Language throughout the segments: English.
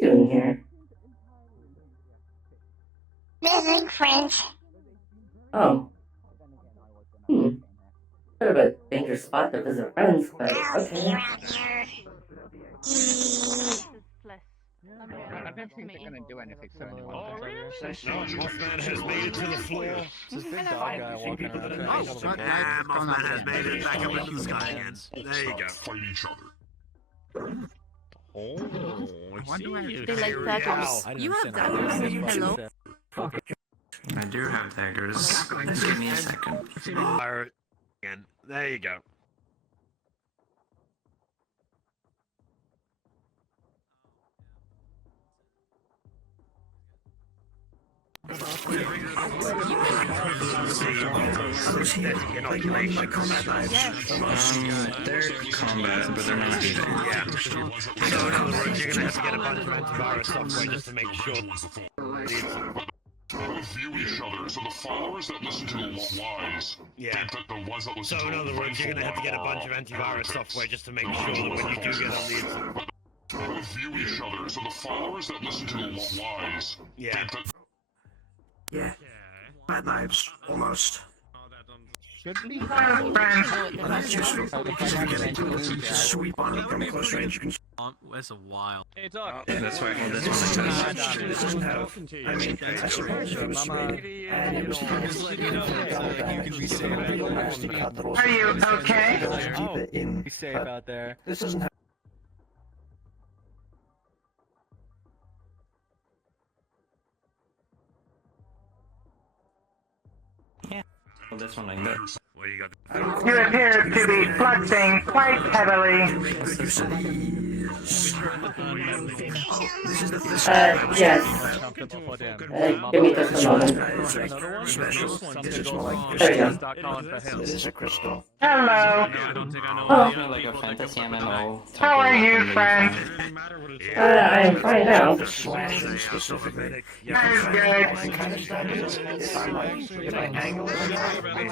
you doing here? Visiting friends. Oh, hmm. Bit of a dangerous spot to visit friends, but I'll stay okay. around here. I don't think they're gonna do anything to anyone. Oh, really? No, Mothman has made it to the floor. This big dog guy walking around. Mothman has made it back up into the sky again. There you go. Fight each other. Oh, I see you. They like daggers. You have daggers. Hello? I do have daggers. Just give me a second. Again. There you go. They're combat, but they're not even. Yeah. So in other words, you're gonna have to get a bunch of antivirus software just to make sure. View each other, so the followers that listen to the lies think that the ones that listen So in other words, you're gonna have to get a bunch of antivirus software just to make sure that when you do get on the internet. View each other, so the followers that listen to the lies think that. Yeah. Bad vibes, almost. That's Just sweep on it from close range. You can. a while. Hey, Doc. Yeah, that's why I called this one a test. This doesn't have. I mean, I suppose it was rated, and it was Are you okay? Keep it in. Be safe out there. This doesn't have. This one like that. What do you got? You appear to be flexing quite heavily. Yes. Give me just a moment. There you go. This is a crystal. Hello. Oh, Like a fantasy MMO. How are you, friend? I am fine now. Slashing specifically. I'm good. If I angle it,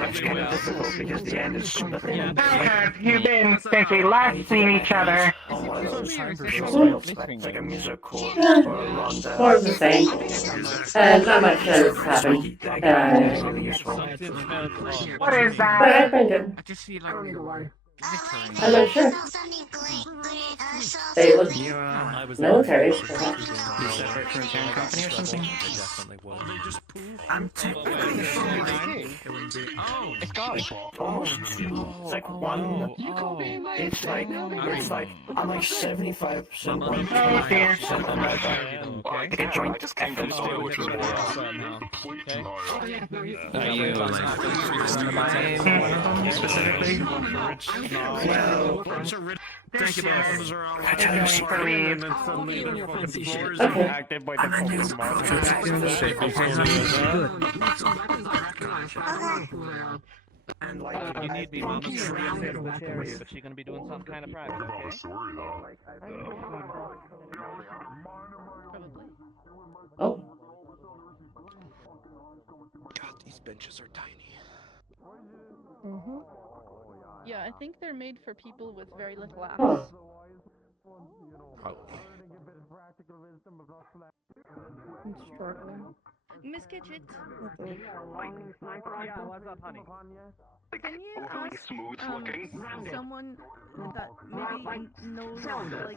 it's kind of difficult because the end is super thin. How have you been since we last seen each other? One of those short like a musical or a ronda. More of the same. Not much has happened. What is But that? I've been good. I just feel like I'm not sure. They look military, perhaps. You separate from a parent company or something? Definitely was. I'm technically fine. it's gone. Almost two. It's like one. It's like I'm like 75% one. Oh dear. I'm like like a joint effort. Are you like specifically? Well, This year is I make believe. Okay. and like You need me, Mom. But she's gonna be doing some kind of private, okay? Oh, God, these benches are tiny. Yeah, I think they're made for people with very little abs. oh. Probably. I'm struggling. Miss Kitchett, Yeah, what's up, honey? can you ask someone that maybe knows like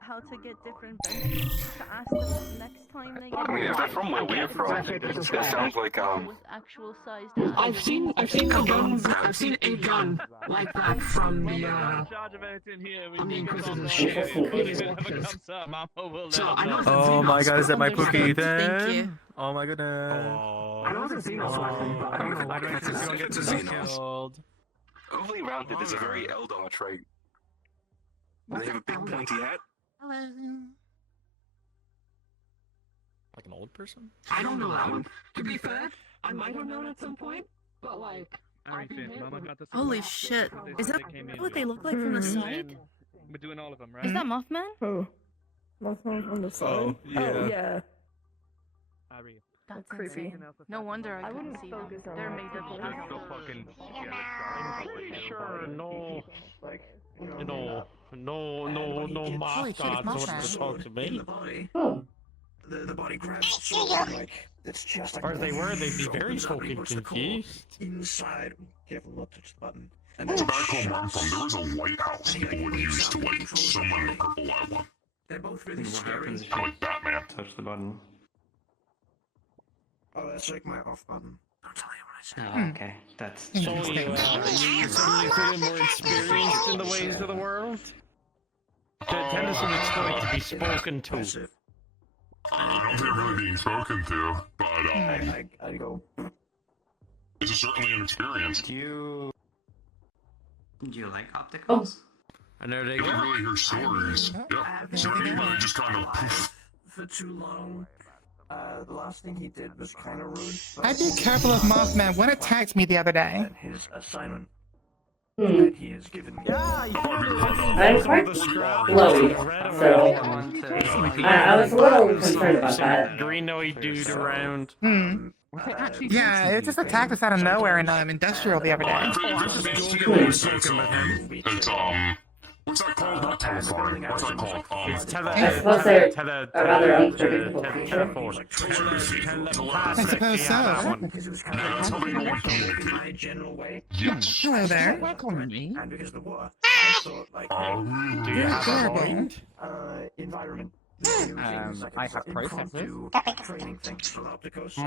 how to get different benches to ask them next time they get Is that from where we're from? It sounds like with actual sized abs? I've seen a gun like that from the Inquisitor's ship. So I know Oh my God, is that my cookie Thank then? you. Oh my goodness. I know it's a Xenos but I don't know what It's a Xenos. Killed. Overly rounded is a very Eldar trait. They have a big pointy hat. Like an old person? I don't know that one. To be fair, I might have known at some point, but like Holy shit! Is that what they look like from the side? We're doing all of them, Is that Mothman? Oh. Mothman on the side? yeah. Oh, yeah. That's Creepy. insane. No wonder I couldn't wouldn't see them. focus on They're that. made of Just shadow. go fucking get it. I'm pretty sure, no. You know, no mascots wanting to talk to In me. the body, Oh. the body grabs sword, like its chest. Like, Or if they were, they'd be very opens up and he fucking puts the core confused. inside. Careful, not touch the button. And The then back home where I'm from, there was a lighthouse people would use to, like, summon the purple light one. They're both really What scary. happens if you like Batman? Touch the button. Oh, that's like my off button. Don't tell you what I said. Oh, okay. That's So you feeling more experienced in the ways of the world? Tell us what it's like to be spoken to. I don't think really being spoken to, but I go. it's certainly an experience. Do you like opticals? And there they You go. don't really hear stories. Yep. See what I mean? They just kind of poof. For too long. The last thing he did was kind of rude. I'd be careful of Mothman. One attacked me the other day. And his assignment Hmm. that he has given me. I'm quite glowy, so I was a little concerned about that. Greenoid dude around. Yeah, it just attacked us out of nowhere in Industrial the other day. What's that called? Not telephone. What's that called? I suppose they're a rather unpredictable creature. I suppose so. That's how they know what to communicate. My general way. Yes. Hello there. Welcome me. And because of the war, I thought like Do you have a Adorable. point? environment. I have processes. Training things for opticals.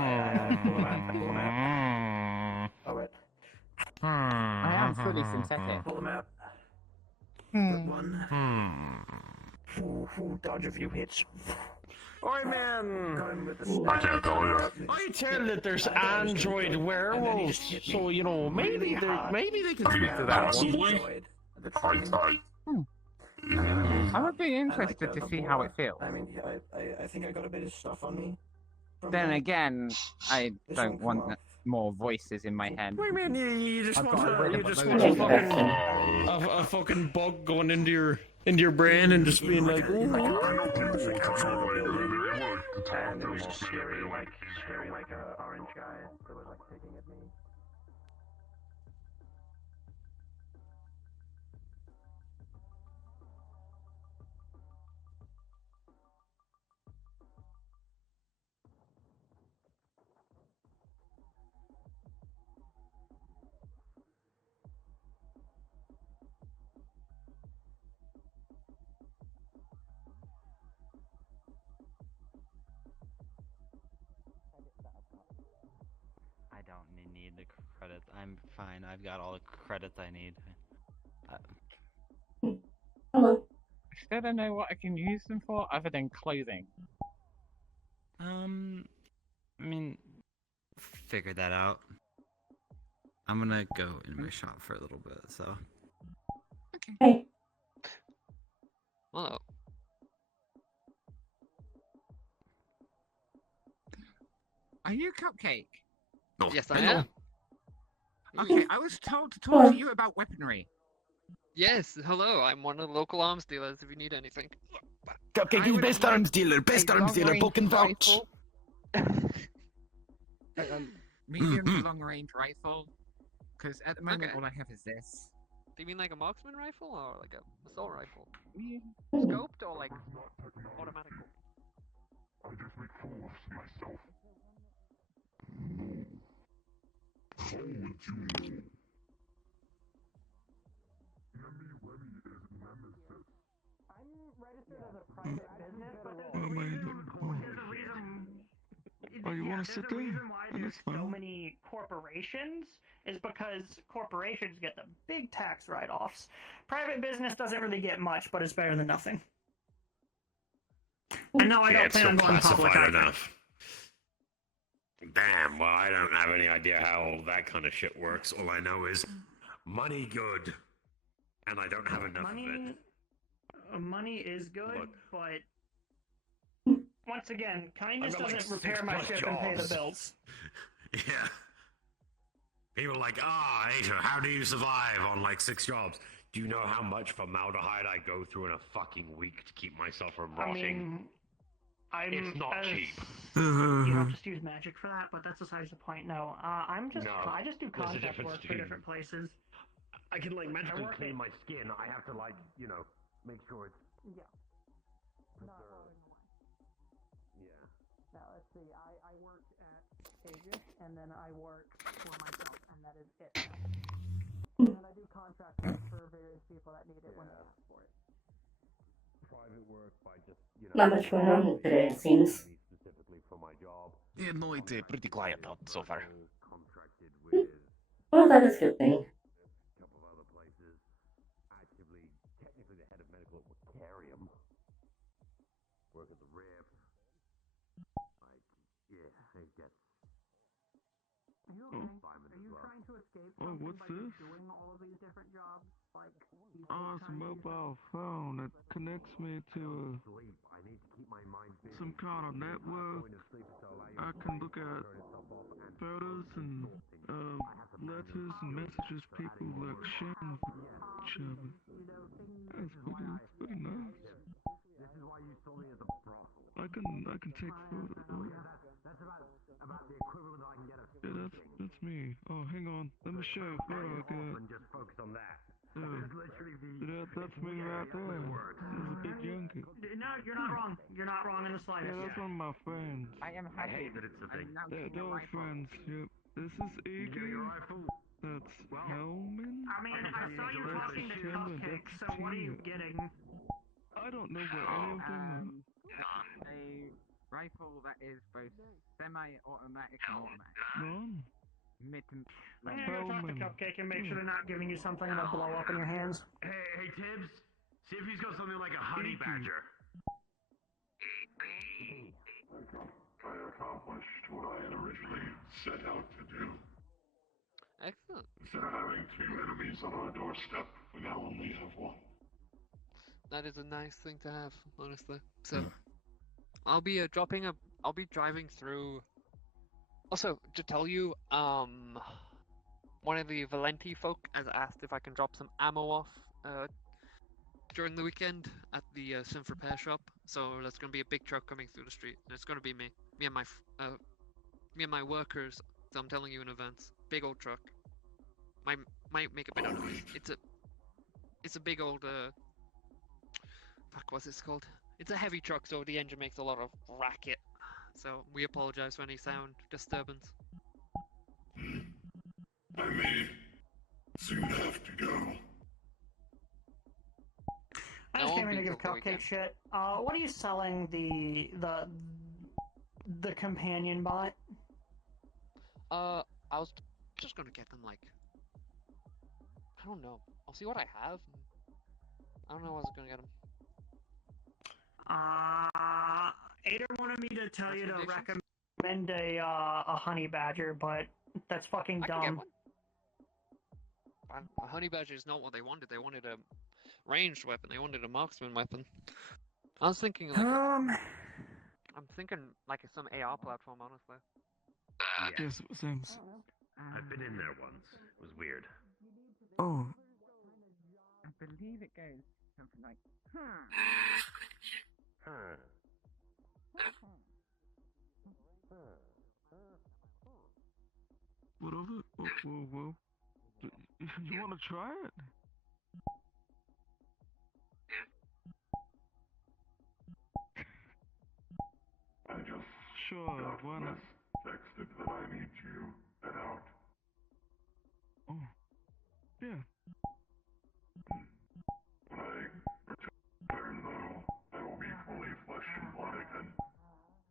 I am fully synthetic. Pull them out. Hmm. One. Who dodge a few hits. Oi, man! I can't tell you. I tell that there's android werewolves, so you know maybe they can speak to that one. Possibly. I would be interested to see how it feels. I mean, I think I got a bit of stuff on me. Then again, I don't want more voices in my head. What do you mean you just I've want got rid of a fucking bug going into your brain and just being like, And there was a scary, like orange guy that was like picking at me. I don't need the credits. I'm fine. I've got all the credits I need. Hello. I still don't know what I can use them for other than clothing. I mean, figure that out. I'm gonna go in my shop for a little bit, so. Hey. Well, Are you Cupcake? yes, I am. Okay, I was told to talk to you about weaponry. Yes, hello. I'm one of the local arms dealers. If you need anything. Cupcake is best arms dealer, poking vouch. Medium to long range rifle. Because at the moment, all I have is this. Do you mean like a marksman rifle or like a assault rifle? Scoped or like automatic? I just make fools of myself. How would you know? I'm registered as a private business, but there's a reason. Oh, you want to sit there? The reason why there's so many corporations is because corporations get the big tax write-offs. Private business doesn't really get much, but it's better than nothing. And no, I don't plan on going public either. Enough. Damn, well, I don't have any idea how all that kind of shit works. All I know is money good, and I don't have enough of it. Money is good, Look. but once again, kindness doesn't repair my ship and pay the bills. Yeah. People are like, Asia, how do you survive on like 6 jobs? Do you know how much formaldehyde I go through in a fucking week to keep myself from rotting? It's not cheap. You don't just use magic for that, but that's besides the point. No, I just do contract work for different places. I can like magically clean my skin. I have to like, make sure it's Yeah. Not far preserved. away. Yeah. Now let's see. I work at Aegis, and then I work for myself, and that is it. And then I do contract work for various people that need it when they ask for it. Private work by just, Not much going on today, it seems. specifically for my job. Yeah, no, it's pretty quiet out so far. Contracted with Well, that is a good thing. a couple of other places. Actively, technically the head of medical at Wakarium. Work at the RIP. Like, yeah, it gets... Are you okay? Simon Are as you well. trying to escape Oh, something what's by just this? doing all of these different jobs? Like, you Oh, it's a mobile phone that connects me to Sleep. I need to keep my mind busy. some kind of network. Going to sleep is to allow your I can brain look to at turn itself off and photos and letters and messages people like sharing with each other. That's pretty nice. This is why you sold me as a brothel. I can take photos. Oh, That's about the equivalent I can get of yeah, that's me. Oh, hang on. Let me show you a photo I got. and just focus on that. Yeah. It's literally the... That's me right there. There's a big junkie. No, you're not wrong. You're not wrong in the slightest. Yeah, that's one of my friends. I am I happy. hate that it's a thing. I'm now They're getting a rifle. friends. Yep. This is You getting a Iggy. rifle? That's Hellman. I mean, I saw you That's talking to Tim and Cupcake, that's so what are you Tia. getting? I don't know what any of them are. A rifle that is both semi-automatic and automatic. None. I'm gonna go talk to Hellman. Cupcake and make sure they're not giving you something to blow up in your hands. Hey, Tibbs. See if he's got something like a honey badger. I accomplished what I had originally set out to do. Excellent. Instead of having two enemies on our doorstep, we now only have one. That is a nice thing to have, honestly. So, I'll be I'll be driving through. Also, to tell you, one of the Valenti folk has asked if I can drop some ammo off during the weekend at the Synth Repair shop. So there's gonna be a big truck coming through the street, and it's gonna be me and me and my workers. So I'm telling you in advance, big old truck. Might make a bit of noise. It's a big old fuck, what's this called? It's a heavy truck, so the engine makes a lot of racket. So we apologize for any sound disturbance. I may soon have to go. I just came in to give Cupcake shit. What are you selling the companion bot? I was just gonna get them like, I don't know. I'll see what I have. I don't know what I was gonna get them. Ada wanted me to tell you to recommend a honey badger, but that's fucking I can dumb. get one. A honey badger is not what they wanted. They wanted a ranged weapon. They wanted a marksman weapon. I was thinking like I'm thinking like some AR platform, honestly. Yes, it was Sims. I've been in there once. It was weird. Oh. I believe it goes something like, What of it? Whoa. You want to try it? I just Sure, why not? texted that I need to head out. Oh. Yeah. When I return, though, I will be fully flesh and blood again.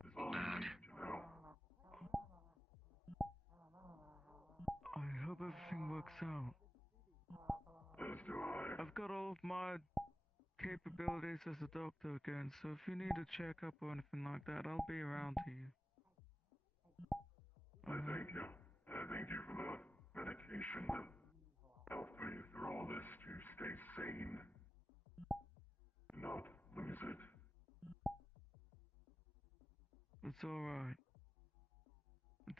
Is all you need to know. I hope everything works out. As do I. I've got all of my capabilities as a doctor again, so if you need a checkup or anything like that, I'll be around to you. I thank you. I thank you for the medication that helped me through all this to stay sane and not lose it. It's alright.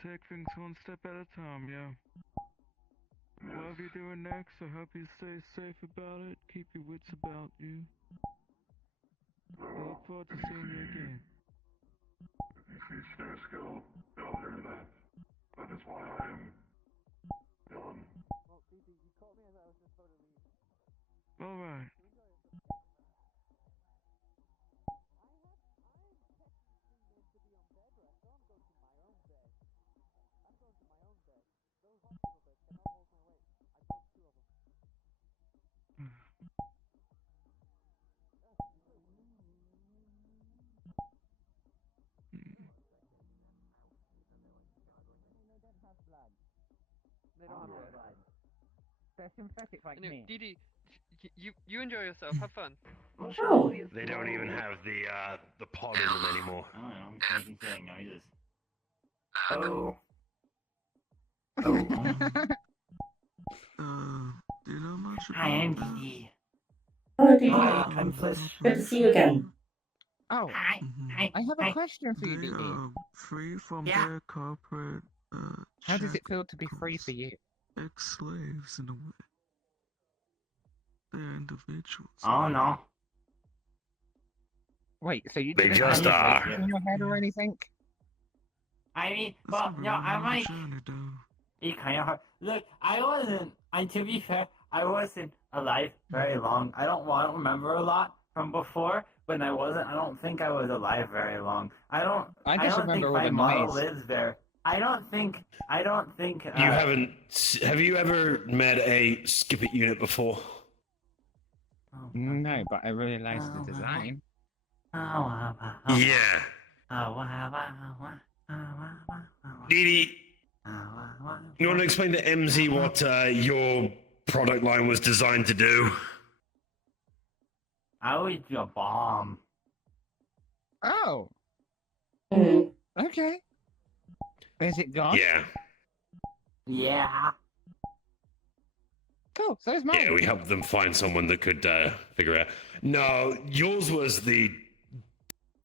Take things one step at a time, yeah. Yes. Whatever you're doing next, I hope you stay safe about it, keep your wits about you. I look forward to seeing you again. If you see stair skill, you'll hear that. That is why I am gone. Alright. They're synthetic like Anyway, me. Dee Dee, you enjoy yourself. Have fun. Oh. They don't even have the pod in them anymore. I don't know, I'm just making silly noises. Oh. Oh. Do you know much Hi, I'm about that? Dee. Oh, Dee Dee. Princess. Good to see you again. Oh, I have a question for you, They Dee Dee. are free from Yeah. their corporate, How does it feel to be free for you? ex-slaves in a way. They're individuals. Oh no. Wait, so you They didn't just have are. a in your head or anything? I mean, It's well, a no, I'm really like, journey, though. it kind of hard. Look, I wasn't, and to be fair, I wasn't alive very long. I don't remember a lot from before, but I don't think I was alive very long. I don't just think remember all my the model noise. lives there. I don't think, You haven't. Have you ever met a skip it unit before? No, but I really like the design. Yeah. Dee Dee, you want to explain to MZ what your product line was designed to do? I always do a bomb. Oh, okay. Is it gone? Yeah. Yeah. Cool, so is mine. Yeah, we helped them find someone that could figure out. No, yours was the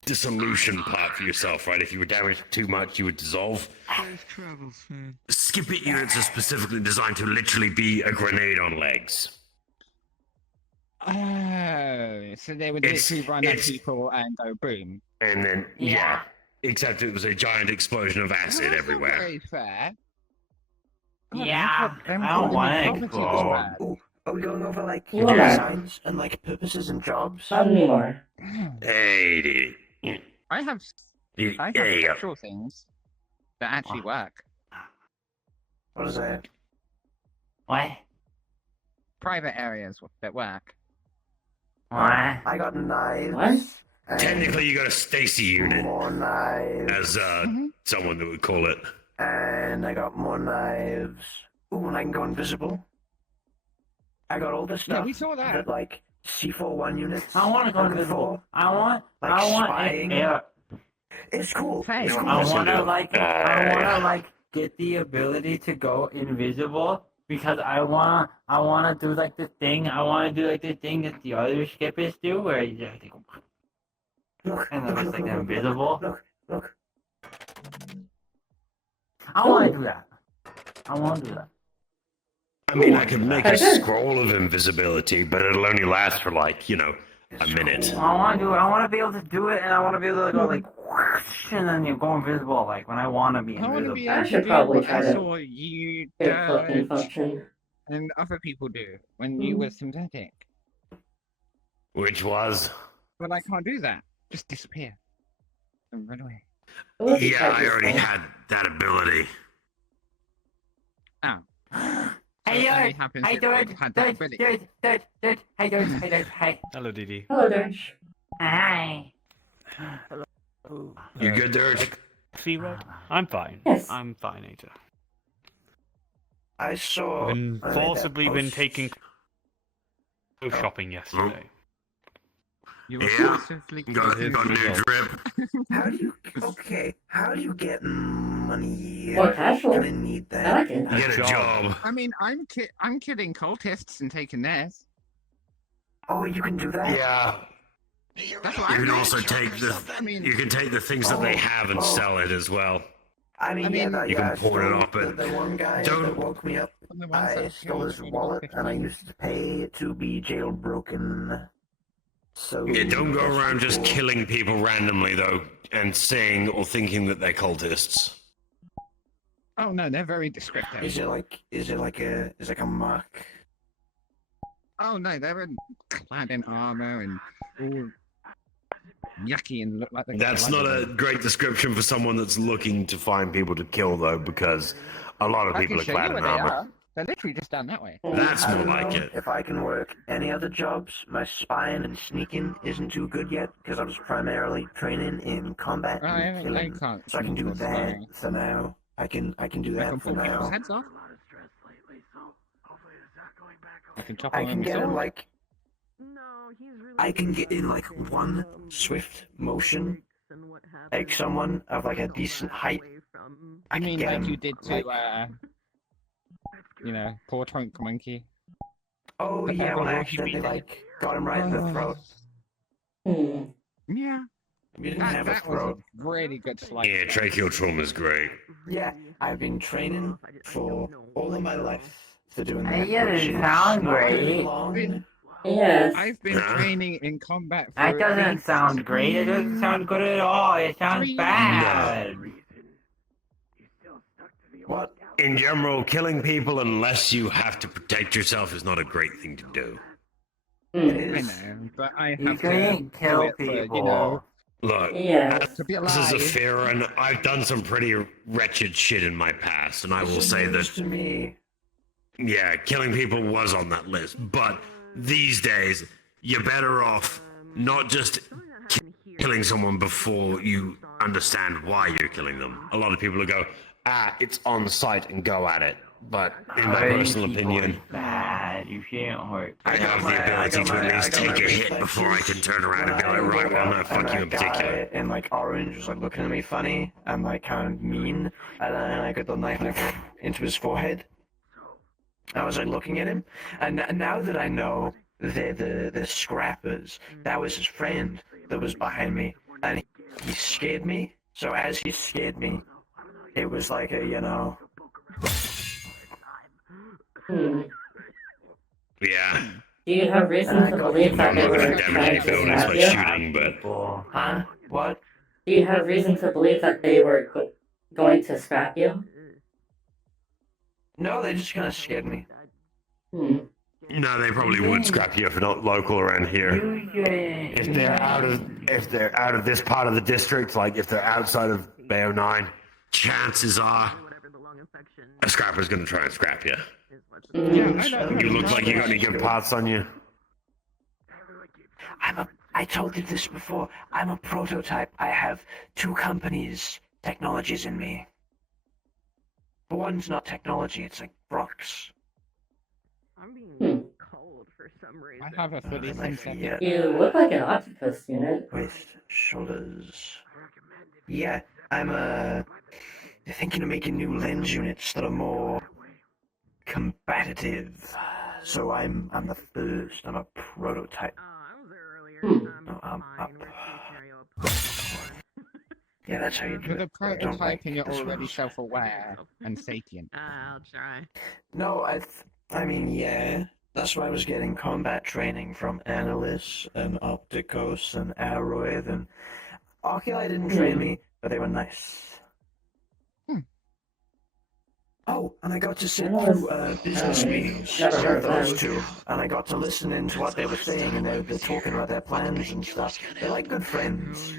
dissolution part for yourself, right? If you were damaged too much, you would dissolve. Safe travels, man. Skip it units are specifically designed to literally be a grenade on legs. Oh, so they would literally run at people and go boom. And then, yeah. Except it was a giant explosion of acid everywhere. Very fair. Yeah, I don't want to go. Are we going over like Yeah. designs and like purposes and jobs? Not anymore. Hey, Dee Dee. I have There I you have go. special things that actually work. What is that? What? Private areas that work. What? I got knives. What? and Technically, you got a Stacy unit, more knives. as someone that would call it. And I got more knives. Ooh, and I can go invisible. I got all this stuff. Yeah, we saw that. Like C41 units. I want to go looking invisible. for. I want spying. yeah. It's cool. Hey, It's no, cool. I Yes, want we to do. like get the ability to go invisible because I want to do like the thing. I want to do like the thing that the other skippers do, where you just like, Look, and then look, it's like look, look, invisible. Look. I want to do that. I want to do that. I mean, I could make a scroll of invisibility, but it'll only last for like, a minute. I want to do it. I want to be able to do it, and I want to be able to go like, whoosh, and then you go invisible, like when I want to be I want to invisible. be I able to should do probably what try I to saw you get a cloaking do function. and other people do when you were synthetic. Which was? But I can't do that. Just disappear and run away. It would be Yeah, quite I already useful. had that ability. Oh. Hey, So it only George. happens Hey, if George. I've had that George. ability. George. Hey, George. Hey, George. Hey. Hello, Didi. Hello, Dirge. Hi. You good, Dirge? Fever? I'm fine. Yes. I'm fine, Ada. I saw. Been that forcibly been post. taking shopping yesterday. You were Yeah. forcibly Got new drip. How do you get money? More casual. Gonna need I that. like it. Get a job. I mean, I'm killing cultists and taking theirs. Oh, you can do that. Yeah. That's what You I can mean. also take I mean, you can take the things that they have and sell it as well. I mean, You can pawn it off, but the one guy don't- that woke me up, the ones I that stole killed his me wallet with and I used to pay to be jailbroken. So Yeah, don't go that's around just cool. killing people randomly though, and saying or thinking that they're cultists. Oh no, they're very descriptive. Is it like a mark? Oh no, they're clad in armor and all yucky and look like they got That's blood not on a them. great description for someone that's looking to find people to kill though, because a lot of I people can are show you clad where in they armor. are. They're literally just down that way. That's I more don't like know it. if I can work any other jobs. My spying and sneaking isn't too good yet because I was primarily training in combat and I killing. can't. So I can do sneak or that spy. for now. I can do I that can for pull people's now. heads off. You can chop I him can with a get him sword. like. I can get in like one swift motion, like someone of like a decent height. I I can mean, get like him, you did to, poor Trunk Monkey. Oh The yeah, when I Everlord. accidentally like got him right in the throat. Yeah. We didn't That, have a that was a throat. really good slice. Yeah, tracheal trauma's great. Yeah, I've been training for all of my life for doing that. Yeah, which it is sounds not very great. long. Yes. I've been training in combat for That at doesn't least sound great. It doesn't sound good at all. It sounds 3 bad. What? In general, killing people unless you have to protect yourself is not a great thing to do. I know, but I You have to can't do kill it for, people. Look, Yes. to be this is a alive. fair, and I've done some pretty wretched shit in my past, and I will say that, to me. yeah, killing people was on that list. But these days, you're better off not just killing someone before you understand why you're killing them. A lot of people will go, it's on site and go at it. But in my Hurting personal people opinion, is bad. You shouldn't hurt. I have the ability to at least take a hit before I can turn around and be like, right, well, no, fuck you in particular. Guy in like orange was like looking at me funny and like kind of mean, and then I got the knife like into his forehead. I was like looking at him, and now that I know they're the scrappers, that was his friend that was behind me, and he scared me. So as he scared me, it was like a Yeah. Do you have reason to believe that I'm they not were going to trying damage to any buildings stab by you? shooting, but... Huh? What? Do you have reason to believe that they were going to scrap you? No, they just kind of scared me. No, they probably would scrap you if you're not local around here. If they're out of this part of the district, like if they're outside of Bay 09, chances are a scrapper's gonna try and scrap you. You look like you got any good parts on you. I told you this before. I'm a prototype. I have 2 companies' technologies in me. But one's not technology, it's like rocks. I'm being cold for some reason. I have a fully synthetic. You look like an octopus unit. With shoulders. Yeah, I'm thinking of making new lens units that are more combative. So I'm the first. I'm a prototype. Yeah, that's how you do With a it. I don't like prototyping, you're this already one. self-aware and sapient. I'll try. No, I mean, yeah. That's why I was getting combat training from Annalise and Opticos and Aroid and Oculi didn't train me, but they were nice. Oh, and I got to sit through business meetings Never heard with of those them. 2, and I got to listen in to what they were saying, and they're talking about their plans and stuff. They're like good friends.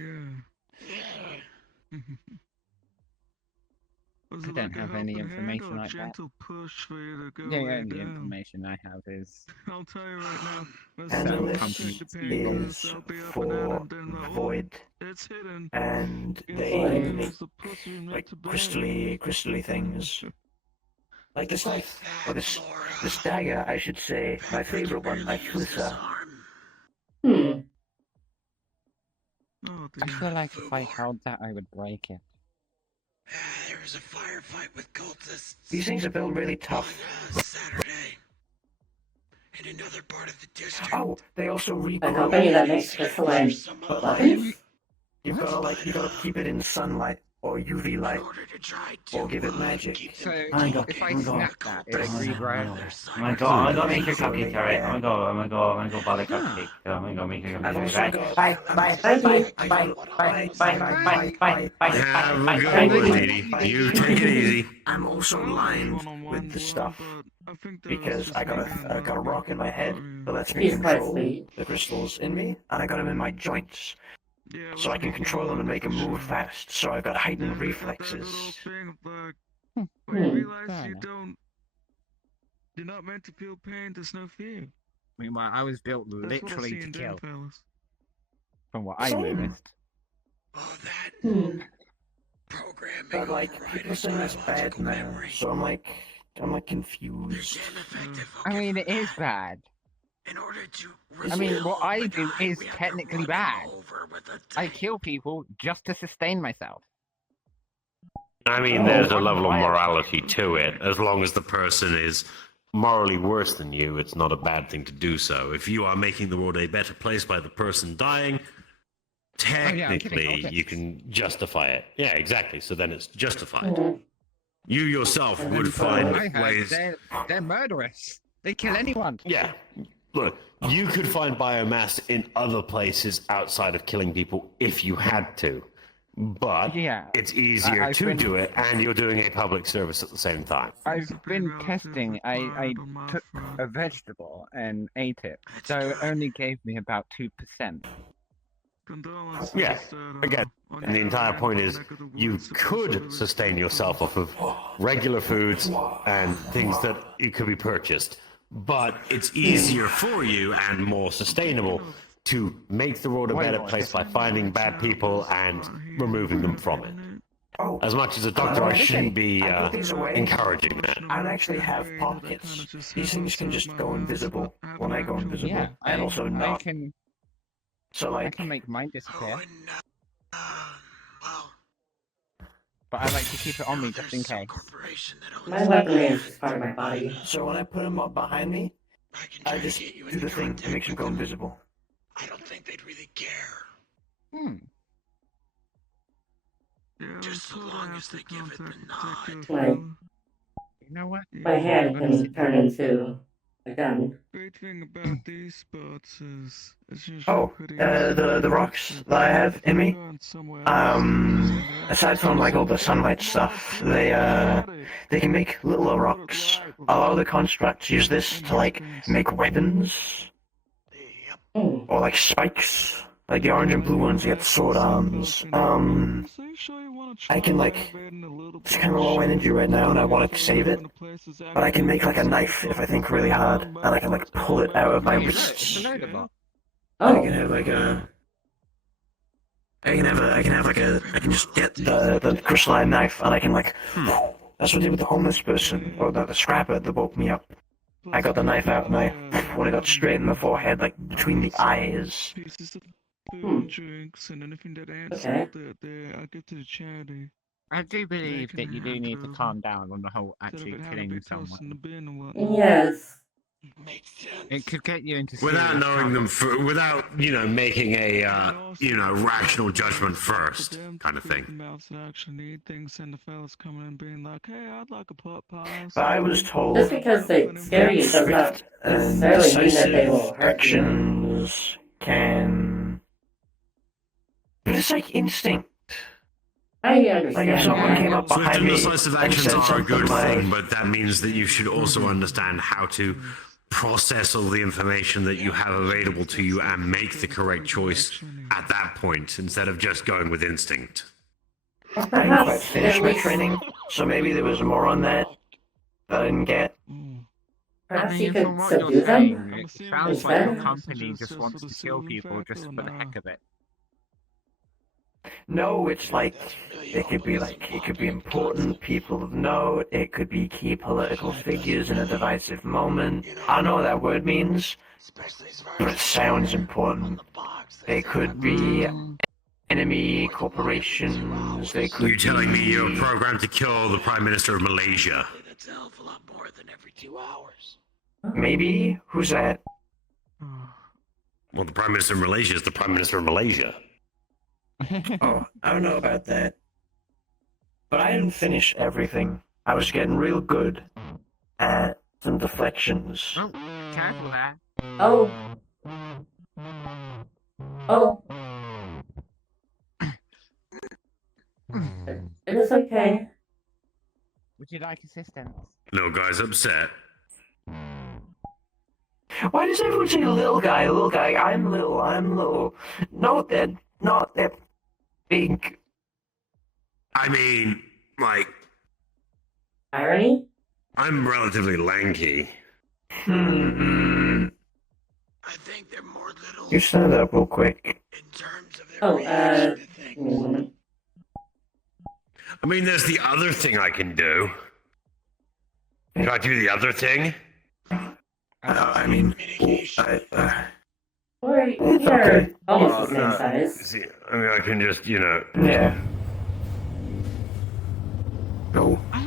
I don't have any information like that. The only information I have is I'll tell you right now. certain Annalise companies is for Void, and they make like crystally things. Like this knife, or this dagger, I should say, my favorite one, my Flisser. I feel like if I held that, I would break it. There was a firefight with cultists. These things are built really tough. Saturday. In another part of the district. Oh, they also A regrow. company that makes crystalline weapons? You gotta keep it in sunlight or UV light, or give it magic. So, Oh if I snap that, it regrows. I'm gonna go make your cupcakes, alright? I'm gonna go buy the cupcake. I'm gonna go make your cupcakes. Bye. Have a good one, Didi. You take it easy. I'm also lined with the stuff because I got a rock in my head that lets me He's quite control sweet. the crystals in me, and I got them in my joints, so I can control them and make them move fast. So I've got heightened reflexes. When you realize you're not meant to feel pain, there's no fear. Meanwhile, I was built That's what I literally see to in kill. them, fellas. From what I Same. noticed. But like, people say that's bad now, so I'm like, I'm like confused. I mean, it is bad. I mean, what I do is technically bad. I kill people just to sustain myself. I mean, there's a level of morality to it. As long as the person is morally worse than you, it's not a bad thing to do so. If you are making the world a better place by the person dying, technically you can justify it. Yeah, exactly. So then it's justified. You yourself would find ways. They're murderous. They kill anyone. Yeah. Look, you could find biomass in other places outside of killing people if you had to. But it's easier to do it, and you're doing a public service at the same time. I've been testing. I took a vegetable and ate it, so it only gave me about 2%. Yeah, again, and the entire point is you could sustain yourself off of regular foods and things that it could be purchased, but it's easier for you and more sustainable to make the world a better place by finding bad people and removing them from it. As much as a doctor, I shouldn't be encouraging that. I actually have pockets. These things can just go invisible when I go invisible, and also not. So like, I can make mine disappear. But I like to keep it on me just in case. My weaponry is just part of my body. So when I put them up behind me, I just do the thing that makes them go invisible. I don't think they'd really care. Just so long as they give it the nod. You know what? My hand can turn into a gun. Great thing about these spots is it's usually Oh, the rocks that I have in me. Aside from like all the sunlight stuff, they can make little rocks. A lot of the constructs use this to like make weapons, or like spikes. Like the orange and blue ones get sword arms. I can like, it's kind of low energy right now, and I want to save it. But I can make like a knife if I think really hard, and I can like pull it out of my wrists. I can have like a. I can just get the crystalline knife, and I can like. That's what I did with the homeless person, or the scrapper that woke me up. I got the knife out, and when I got straight in the forehead, like between the eyes. Drinks and anything that ants out there, I'll give to the charity. I do believe that you do need to calm down on the whole actually killing someone. Yes. It could get you into without knowing them, without making a rational judgment first, kind of thing. But I was told just because they scare you does not necessarily mean that they will hurt actions can. But it's like instinct. I understand. Like if someone came up Swift behind and me decisive and actions said are a something good like, thing, but that means that you should also understand how to process all the information that you have available to you and make the correct choice at that point instead of just going with instinct. I didn't quite finish my training, so maybe there was more on that I didn't get. Perhaps you from could what subdue you're saying, them it sounds like your instead. company just wants to kill people just for the heck of it. No, it's like it could be important people of note. It could be key political figures in a divisive moment. I don't know what that word means, but it sounds important. They could be enemy corporations. They could. You're telling me you're programmed to kill the Prime Minister of Malaysia? That's a hell of a lot more than every 2 hours. Maybe? Who's that? Well, the Prime Minister of Malaysia is the Prime Minister of Malaysia. Oh, I don't know about that. But I didn't finish everything. I was getting real good at some deflections. Oh, careful there. Oh. Oh. It is okay. Would you like assistance? No guy's upset. Why does everyone say little guy, little guy? I'm little. No, they're not. They're big. I mean, like... Irony? I'm relatively lanky. I think they're more little. You stand up real quick. Oh, I mean, there's the other thing I can do. Should I do the other thing? I mean, Or you're almost the same size. See, I mean, I can just, yeah. Go. Oh,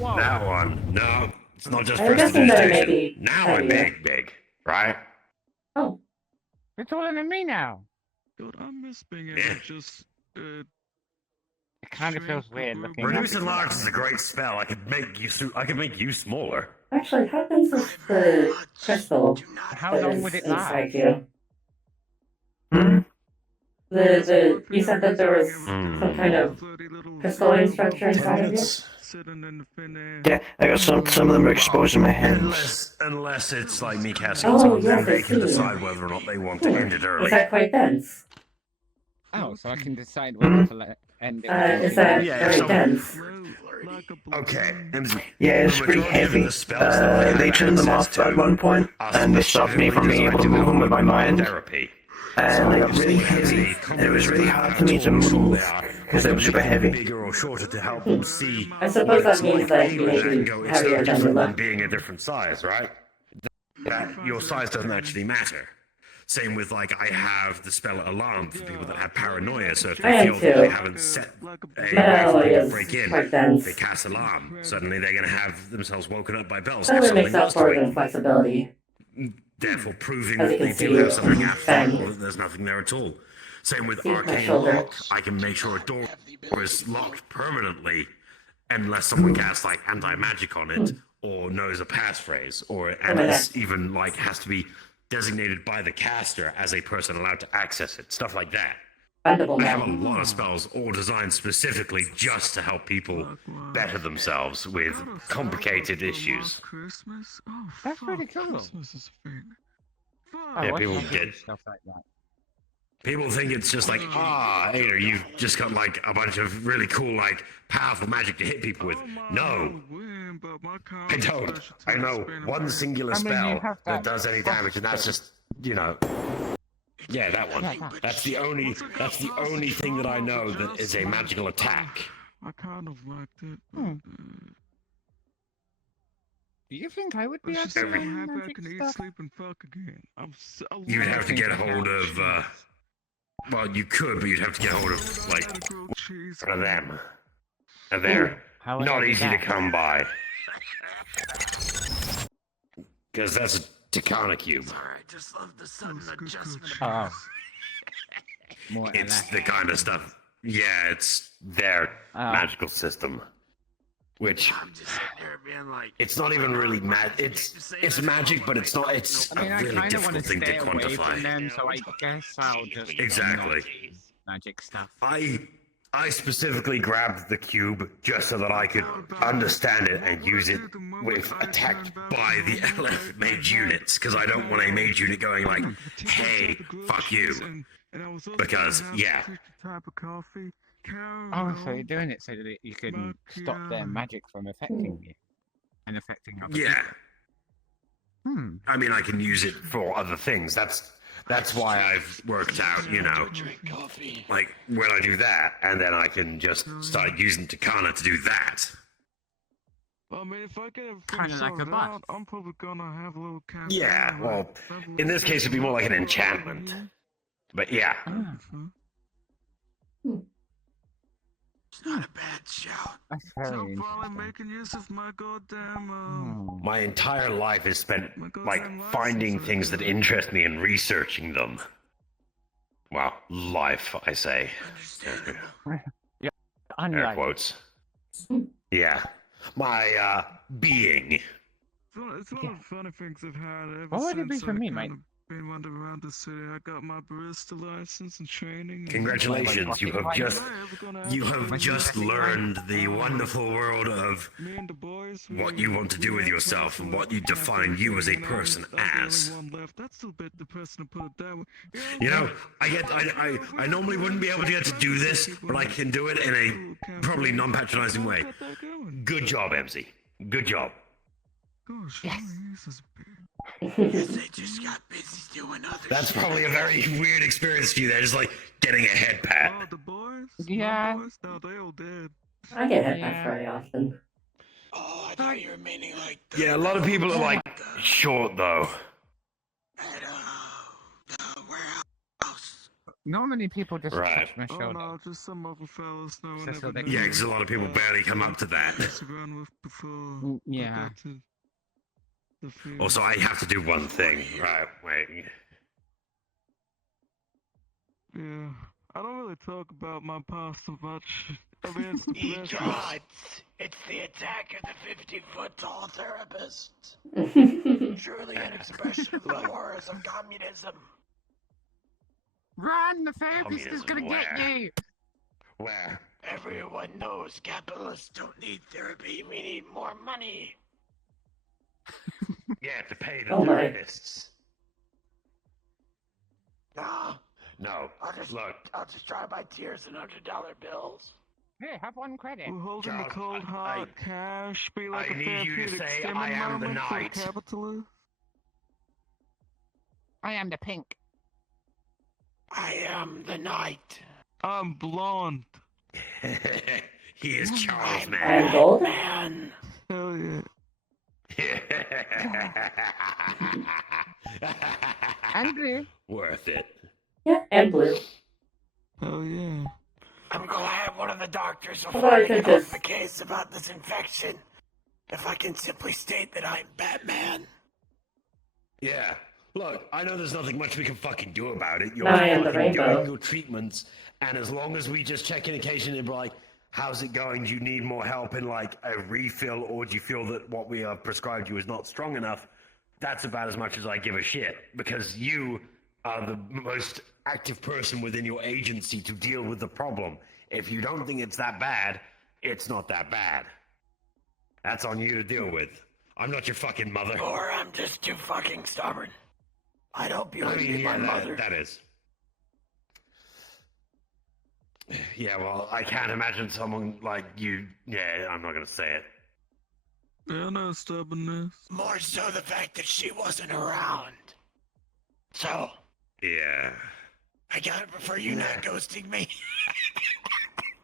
whoa. That one. No, it's not just I'm guessing that it may prestidigitation. be Now I'm heavier. big, right? Oh. You're taller than me now. God, I miss being able to just, It kind of feels weird looking Reduce at and large is a great spell. I could make you smaller. Actually, how comes this the crystal How that long is would it last? inside you? You said that there was some kind of crystalline structure inside of you? Yeah, I got some of them are exposed in my hands. Unless it's like me casting Oh, something, yes, then I they can see. decide whether or not they want to end it early. Is that quite dense? Oh, so I can decide whether to end it. Is that very dense? Okay. Yeah, it's pretty heavy. They turned them off at one point, and they stopped me from being able to move them with my mind. And they got really heavy, and it was really hard for me to move because they were super heavy. Bigger or shorter to help them see. I suppose that means that you may and be go, it's heavier no than you different than look. being a different size, right? That your size doesn't actually matter. Same with like I have the spell alarm for people that have paranoia. So if I they am feel that too. they haven't set a way for Oh, people to yes, break in, quite dense. they cast alarm. Suddenly they're going to have themselves woken up by bells. That if would something make up was to for wake it in flexibility. therefore proving As you that can they do see, have something after bang. or that there's nothing there at all. Same with See, my arcane shoulder. lock. I can make sure a door is locked permanently unless someone casts like anti-magic on it or knows a passphrase or and it's even like has to be designated by the caster as a person allowed to access it. Stuff like that. I have a lot of spells all designed specifically just to help people better themselves with complicated issues. Christmas? Oh, That's pretty cool. Christmas is a thing. Yeah, I people want get stuff like that. People think it's just like, Ada, you've just got like a bunch of really cool, like, powerful magic to hit people with. No. I don't. I know one singular spell that does any damage, and that's just, yeah, that one. That's the only thing that I know that is a magical attack. I kind of liked it. Do you think I would be able Just to so learn happy I magic can eat, stuff? sleep, and fuck again. You'd have to get a hold of, well, you could, but you'd have to get a hold of, like, one of them. And they're How would not I do easy to that? come by. Because that's a Takana cube. I just love the sudden adjustment. Oh. More It's the kind of stuff. Yeah, it's their magical system. Which I'm just sitting here being like, it's not even really it's magic, but it's not. It's I mean, a I really kind of want difficult to thing to stay away from quantify. them, so I guess I'll just Exactly. not use magic stuff. I specifically grabbed the cube just so that I could understand it and use it with attacked by the LF mage units, because I don't want a mage unit going like, hey, fuck you. Because, yeah. Oh, so you're doing it so that you can stop their magic from affecting you and affecting other Yeah. people. I mean, I can use it for other things. That's why I've worked out, like when I do that, and then I can just start using Takana to do that. I mean, if I get it Kinda like a sorted buff. out, I'm probably gonna have a little camp. Yeah, well, in this case, it'd be more like an enchantment. But yeah. it's not a bad shout. That's very So interesting. far, I'm making use of my goddamn, My entire life is spent, like, finding things that interest me and researching them. Well, life, I say. Yeah, Air unlike. quotes. Yeah. My, being. It's one of the funny things I've had ever What would it be since for I me, kind mate? of been wandering around the city. I got my barista license and training. and- Congratulations, you have just learned the wonderful world of Me and the boys, what you want to do with yourself and what you define you as a person as. One left. That's a bit depressing to put it that way. I normally wouldn't be able to get to do this, but I can do it in a probably non-patronizing way. Good job, MC. Good job. Gosh, Yes. They just got busy doing other That's shit. probably a very weird experience for you there, just like getting a head pat. Oh, the boys? Yeah. My boys? No, they all dead. I get hit back very often. Oh, I thought you were meaning like Yeah, a lot of people are like short though. Normally people just Right. touch my Oh shoulder. no, just some other fellas no one So ever they Yeah, can- because a lot of people barely come up to that. I used to run with before I Yeah. got to the field. Also, I have to do one thing. Right, wait. Yeah, I don't really talk about my past so much. I mean, it's Ye depressing. gods! It's the attack of the 50-foot-tall therapist. Truly an expression of the horrors of communism. Run! The therapist is gonna get you! Where? Everyone knows capitalists don't need therapy. We need more money. Yeah, to pay the Oh my. therapists. Nah, No, I'll just try my tears in $100 bills. Here, have one credit. We're holding Charles, the cold hard cash be like I a need you to therapeutic say, stimming "I am the moment for knight." capitalists. I am the pink. I am the knight. I'm blonde. He is Charles, I'm man. gold? Man. Hell yeah. And blue. Worth it. Yeah, and blue. Hell yeah. I'm glad one of the doctors will Although I finally could get off just- the case about this infection. If I can simply state that I'm Batman. Yeah. Look, I know there's nothing much we can fucking do about it. You're No, I am the fucking rainbow. doing your treatments, and as long as we just check in occasionally and be like, how's it going? Do you need more help in like a refill, or do you feel that what we have prescribed you is not strong enough? That's about as much as I give a shit, because you are the most active person within your agency to deal with the problem. If you don't think it's that bad, it's not that bad. That's on you to deal with. I'm not your fucking mother. Or I'm just too fucking stubborn. I'd hope you would be my yeah, mother. that is. Yeah, well, I can't imagine someone like you. Yeah, I'm not gonna say it. Yeah, no stubbornness. More so the fact that she wasn't around. So, Yeah. I gotta prefer you not ghosting me.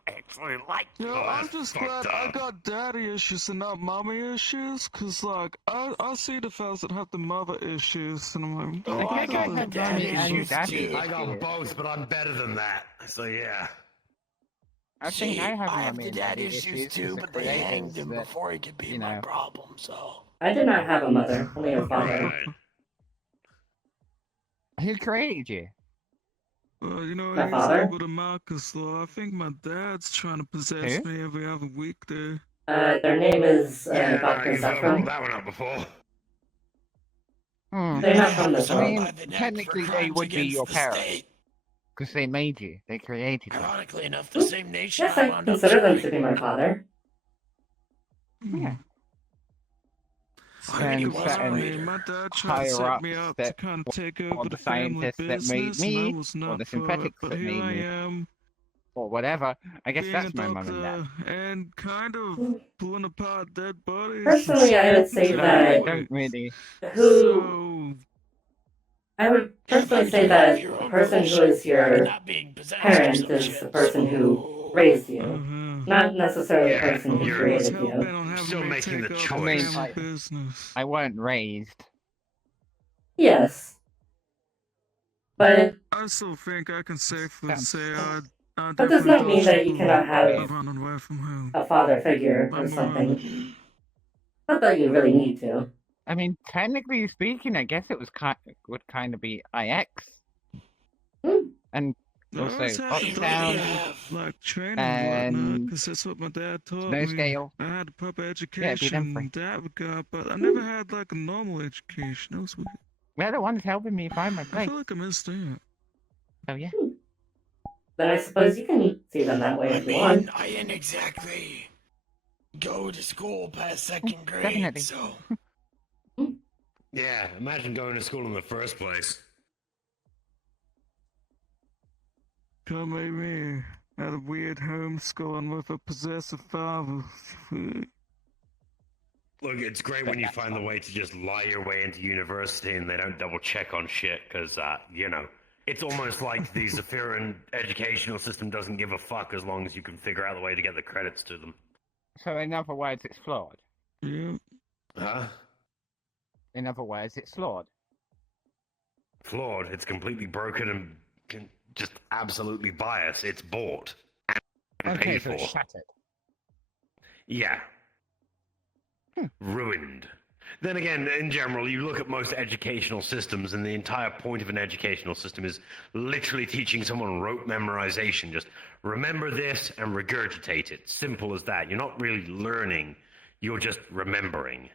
Actually, like. You know, I'm just glad I got daddy issues and not mommy issues, cause like, I see the fellas that have the mother issues, and I'm like, Oh, I got the daddy issues too. I got both, but I'm better than that. So yeah. I think I have I have mommy the and dad daddy issues too, the but they creators hanged him that, before he could be you my know. problem, so. I did not have a mother, only a father. Who created you? Well, you know, My he's father? able to Marcus Law. I think my dad's trying to possess Who? me every other week there. Their name is Yeah, Dr. you've rolled Zephyr. that one up before. They're not from this I world. mean, technically they would be your parents. Because they made you. They created you. Ironically enough, the same nation Yes, I I wound up consider them serving. to be my father. Yeah. Already And was a certain leader. My dad tried to higher set ups me up that to kind of take over or the the family scientists that made business, and I me, was or not the for it. synthetics But that here made I me, am, or whatever. I guess being that's a my mum and dad. doctor and kind of pulling apart dead bodies. Personally, I would say No, that I don't really. who I would personally say that the person who is your parent is the person who raised you, not necessarily the person who created you. Still making the I choice. mean, I weren't raised. Yes. But I still think I can safely say I that does not mean that you cannot have running away from home. a father figure or something. Not that you really need to. I mean, technically speaking, I guess it was would kind of be IX, and I always also had to Uptown, like training and whatnot, and because that's what my dad taught no me. scale. I had a proper Yeah, education be them free. in that regard, but I never had like a normal education. That was weird. They're the ones helping me find my I place. feel like I missed that. Oh yeah. Then I suppose you can see them that way if you want. I didn't exactly go to school past second grade, Definitely. so. Yeah, imagine going to school in the first place. Come at me. Had a weird homeschooling with a possessive father. Look, it's great when you find the way to just lie your way into university and they don't double check on shit, because, you know, It's almost like the Zephyrian educational system doesn't give a fuck as long as you can figure out the way to get the credits to them. So in other words, it's flawed. Yeah. Huh? In other words, it's flawed. Flawed. It's completely broken and just absolutely biased. It's bought and Okay, paid so for. it's shattered. Yeah. Ruined. Then again, in general, you look at most educational systems, and the entire point of an educational system is literally teaching someone rote memorization. Just remember this and regurgitate it. Simple as that. You're not really learning, you're just remembering.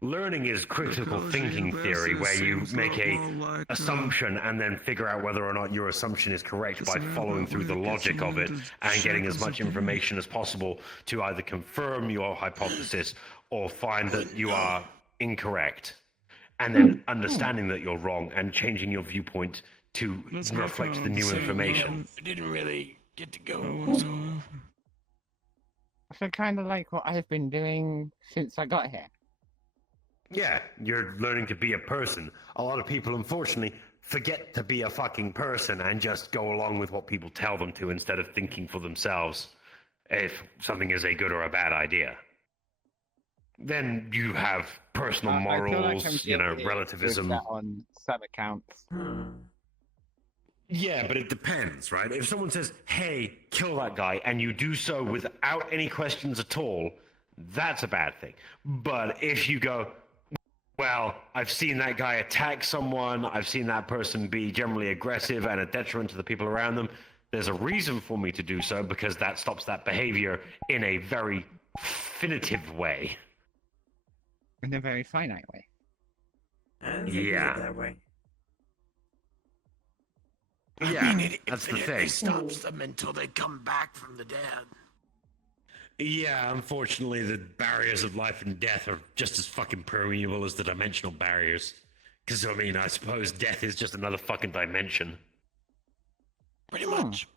Learning is critical thinking theory, where you make a assumption and then figure out whether or not your assumption is correct by following through the logic of it and getting as much information as possible to either confirm your hypothesis or find that you are incorrect, and then understanding that you're wrong and changing your viewpoint to reflect the new information. I didn't really get to go. So kind of like what I've been doing since I got here. Yeah, you're learning to be a person. A lot of people, unfortunately, forget to be a fucking person and just go along with what people tell them to instead of thinking for themselves if something is a good or a bad idea. Then you have personal morals, relativism. That on some accounts. Yeah, but it depends, right? If someone says, hey, kill that guy, and you do so without any questions at all, that's a bad thing. But if you go, well, I've seen that guy attack someone, I've seen that person be generally aggressive and a detriment to the people around them, there's a reason for me to do so because that stops that behavior in a very definitive way. In a very finite way. Yeah. That way. Yeah, I mean, it that's the infinitely thing. stops them until they come back from the dead. Yeah, unfortunately, the barriers of life and death are just as fucking permeable as the dimensional barriers. Because, I mean, I suppose death is just another fucking dimension. Pretty much.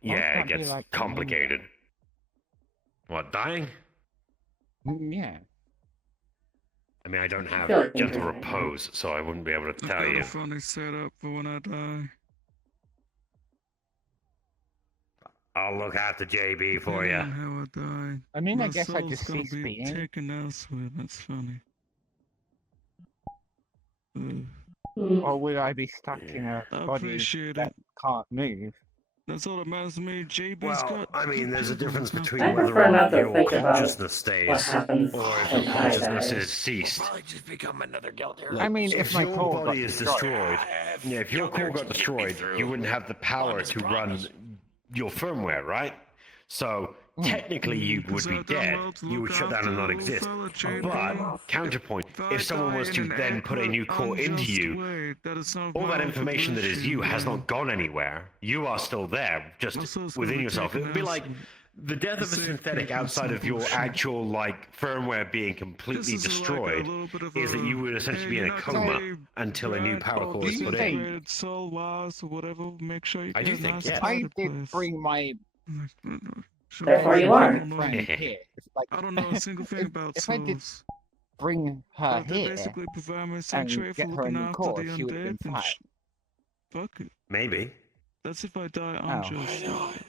Yeah, it gets like complicated. What, dying? Yeah. I mean, I don't have feel like gentle internet. repose, so I wouldn't be able to I've tell got you. a funny setup for when I die. I'll look after JB for you. Depending on how I die. I mean, I my guess I soul's just gonna cease be being. taken elsewhere. That's funny. Or will I be stuck in a I body appreciate that it. can't move? That's all that matters to me. JB's Well, got. I mean, there's a difference between I whether prefer or not not to your think about consciousness what stays, happens or if when your I consciousness die. is ceased. Probably just become another guilder. I mean, if my your core got body is destroyed, yeah, if your core got Guilder destroyed, through you wouldn't have the power honest to run promise. your firmware, right? So technically, you would be dead. You would shut down and not exist. But counterpoint, if someone was to then put a new core into you, all that information that is you has not gone anywhere. You are still there, just within yourself. It would be like the death of a synthetic outside of your actual firmware being completely destroyed is that you would essentially be in a coma until a new power core is put in. Soul wise or whatever. Make sure you I get do a think, nice yeah. I private did place. bring my Therefore you are. friend here. I don't know a single thing about if I did souls. bring her But they here basically provide me a and sanctuary for get her a looking new after core, the she would have been undead and fine. fuck it. Maybe. That's if I die Oh. unjust.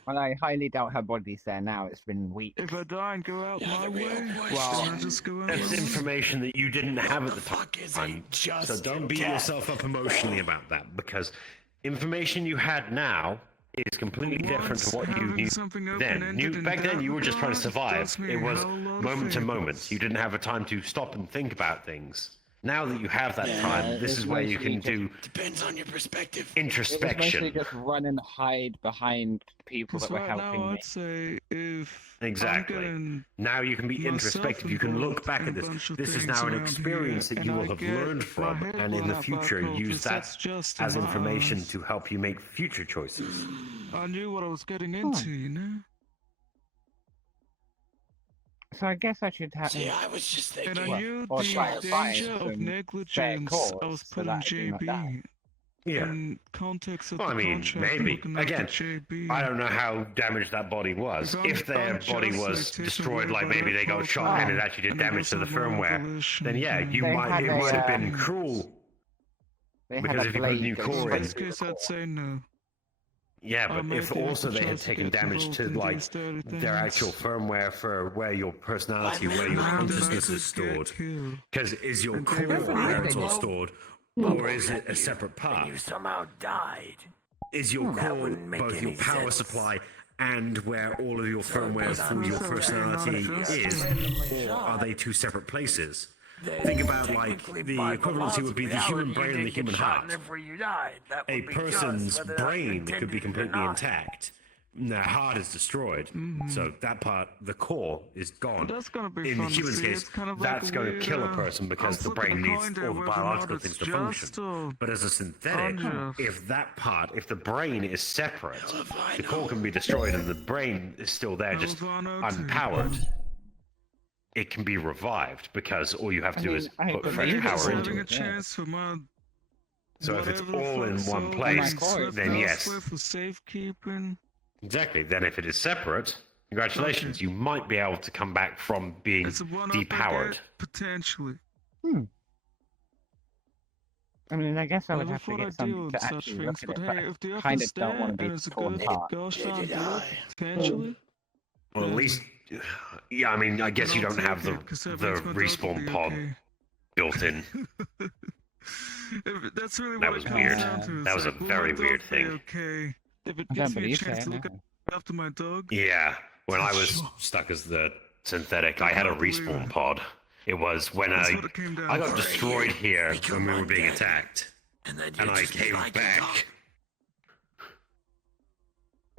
Well, I highly doubt her body's there now. It's been weeks. If I die and go out my way, Well, then I just go out that's my way. information that you didn't have at the fuck is time. a just So don't beat death? yourself up emotionally about that, because information you had now is completely different to what you having knew something then. open-ended in Back then, you were just trying to that survive. does me It a was hell of a lot of moment to favors. moment. You didn't have a time to stop and think about things. Now that you have that Yeah, time, this it's is where you mostly can just- do Depends on your perspective. It was introspection. mostly just run and hide behind people that Because were right helping now, me. I'd say if Exactly. I'm getting Now you can be myself introspective. You can look involved back in at a this. bunch of This is things now an around experience here, that you and will I have get learned my from, head and in blown the out by future cultists. use that That's just in as my information eyes. to help you make future choices. I knew what I was getting into, you know? So I guess I should have. See, I was just thinking. And I knew or the try to find danger some of fair negligence I cause was so putting that I do not die. JB. Yeah. in context of Well, I the mean, contract, maybe. looking at the Again, JB. I don't know how damaged that body was. If I'm If their body unjustly was taken destroyed, away like by maybe that they got powerful shot and it actually did and it damage to the was of my own firmware, volition, then yeah, then you They might had it a, might have been um, cruel. They had Because a if you put a blade new go core in straight in, this through the case, I'd core. say no. yeah, but if maybe I also could they try had to taken get damage involved to in like these dirty their actual things. firmware for where your personality, where your Then I consciousness could is stored. get killed. Because is your And core David where it's Bowie. all stored, Well, or is it a you- separate part? And you somehow died. Is your That core wouldn't make both your any power sense. supply and where all of your So firmware because for I'm your just personality randomly is, shot, or are they two separate places? then Think about like technically the by equivalency would be the human reality, brain and the you did human get shot heart. and therefore you died. That A would be just person's whether or not you brain could intended be it or completely not. intact. Their heart is destroyed, Mm-hmm. so that part, the core, is gone. That's gonna be In fun the to human's see. case, It's kind of that's like going to weird, kill a person because the I'm flipping brain a needs coin there all the whether or not biological it's things to function. just or But as a synthetic, unjust. if that part, if the brain is separate, the core can be destroyed and the brain is still there, just unpowered. It can be revived because all you have to do is put fresh power into having a it. chance for my So if it's whatever the all in fuck one soul place, being swept then yes. elsewhere for safekeeping. Exactly. Then if it is separate, congratulations, you might be able to come back from being It's a one-up I depowered. get, potentially. I mean, I guess I would Never have to thought get I'd deal something with to such actually things, look at but it, hey, but if the I offer's kind of don't there want to and be it's a torn good apart. gosh darn deal, potentially. Well, at least, yeah. I mean, I guess you I'll don't have take it, 'cause the that makes my dog respawn be pod okay. built in. That's really That what was it comes weird. down to. That It's was a like, will very my dog weird be thing. Okay. If it I gives don't me a believe chance so, to look no. after my dog, Yeah. When I was stuck as the synthetic, I had a respawn pod. It was when That's I what it came down got to. destroyed here when we were being attacked, And and I came back.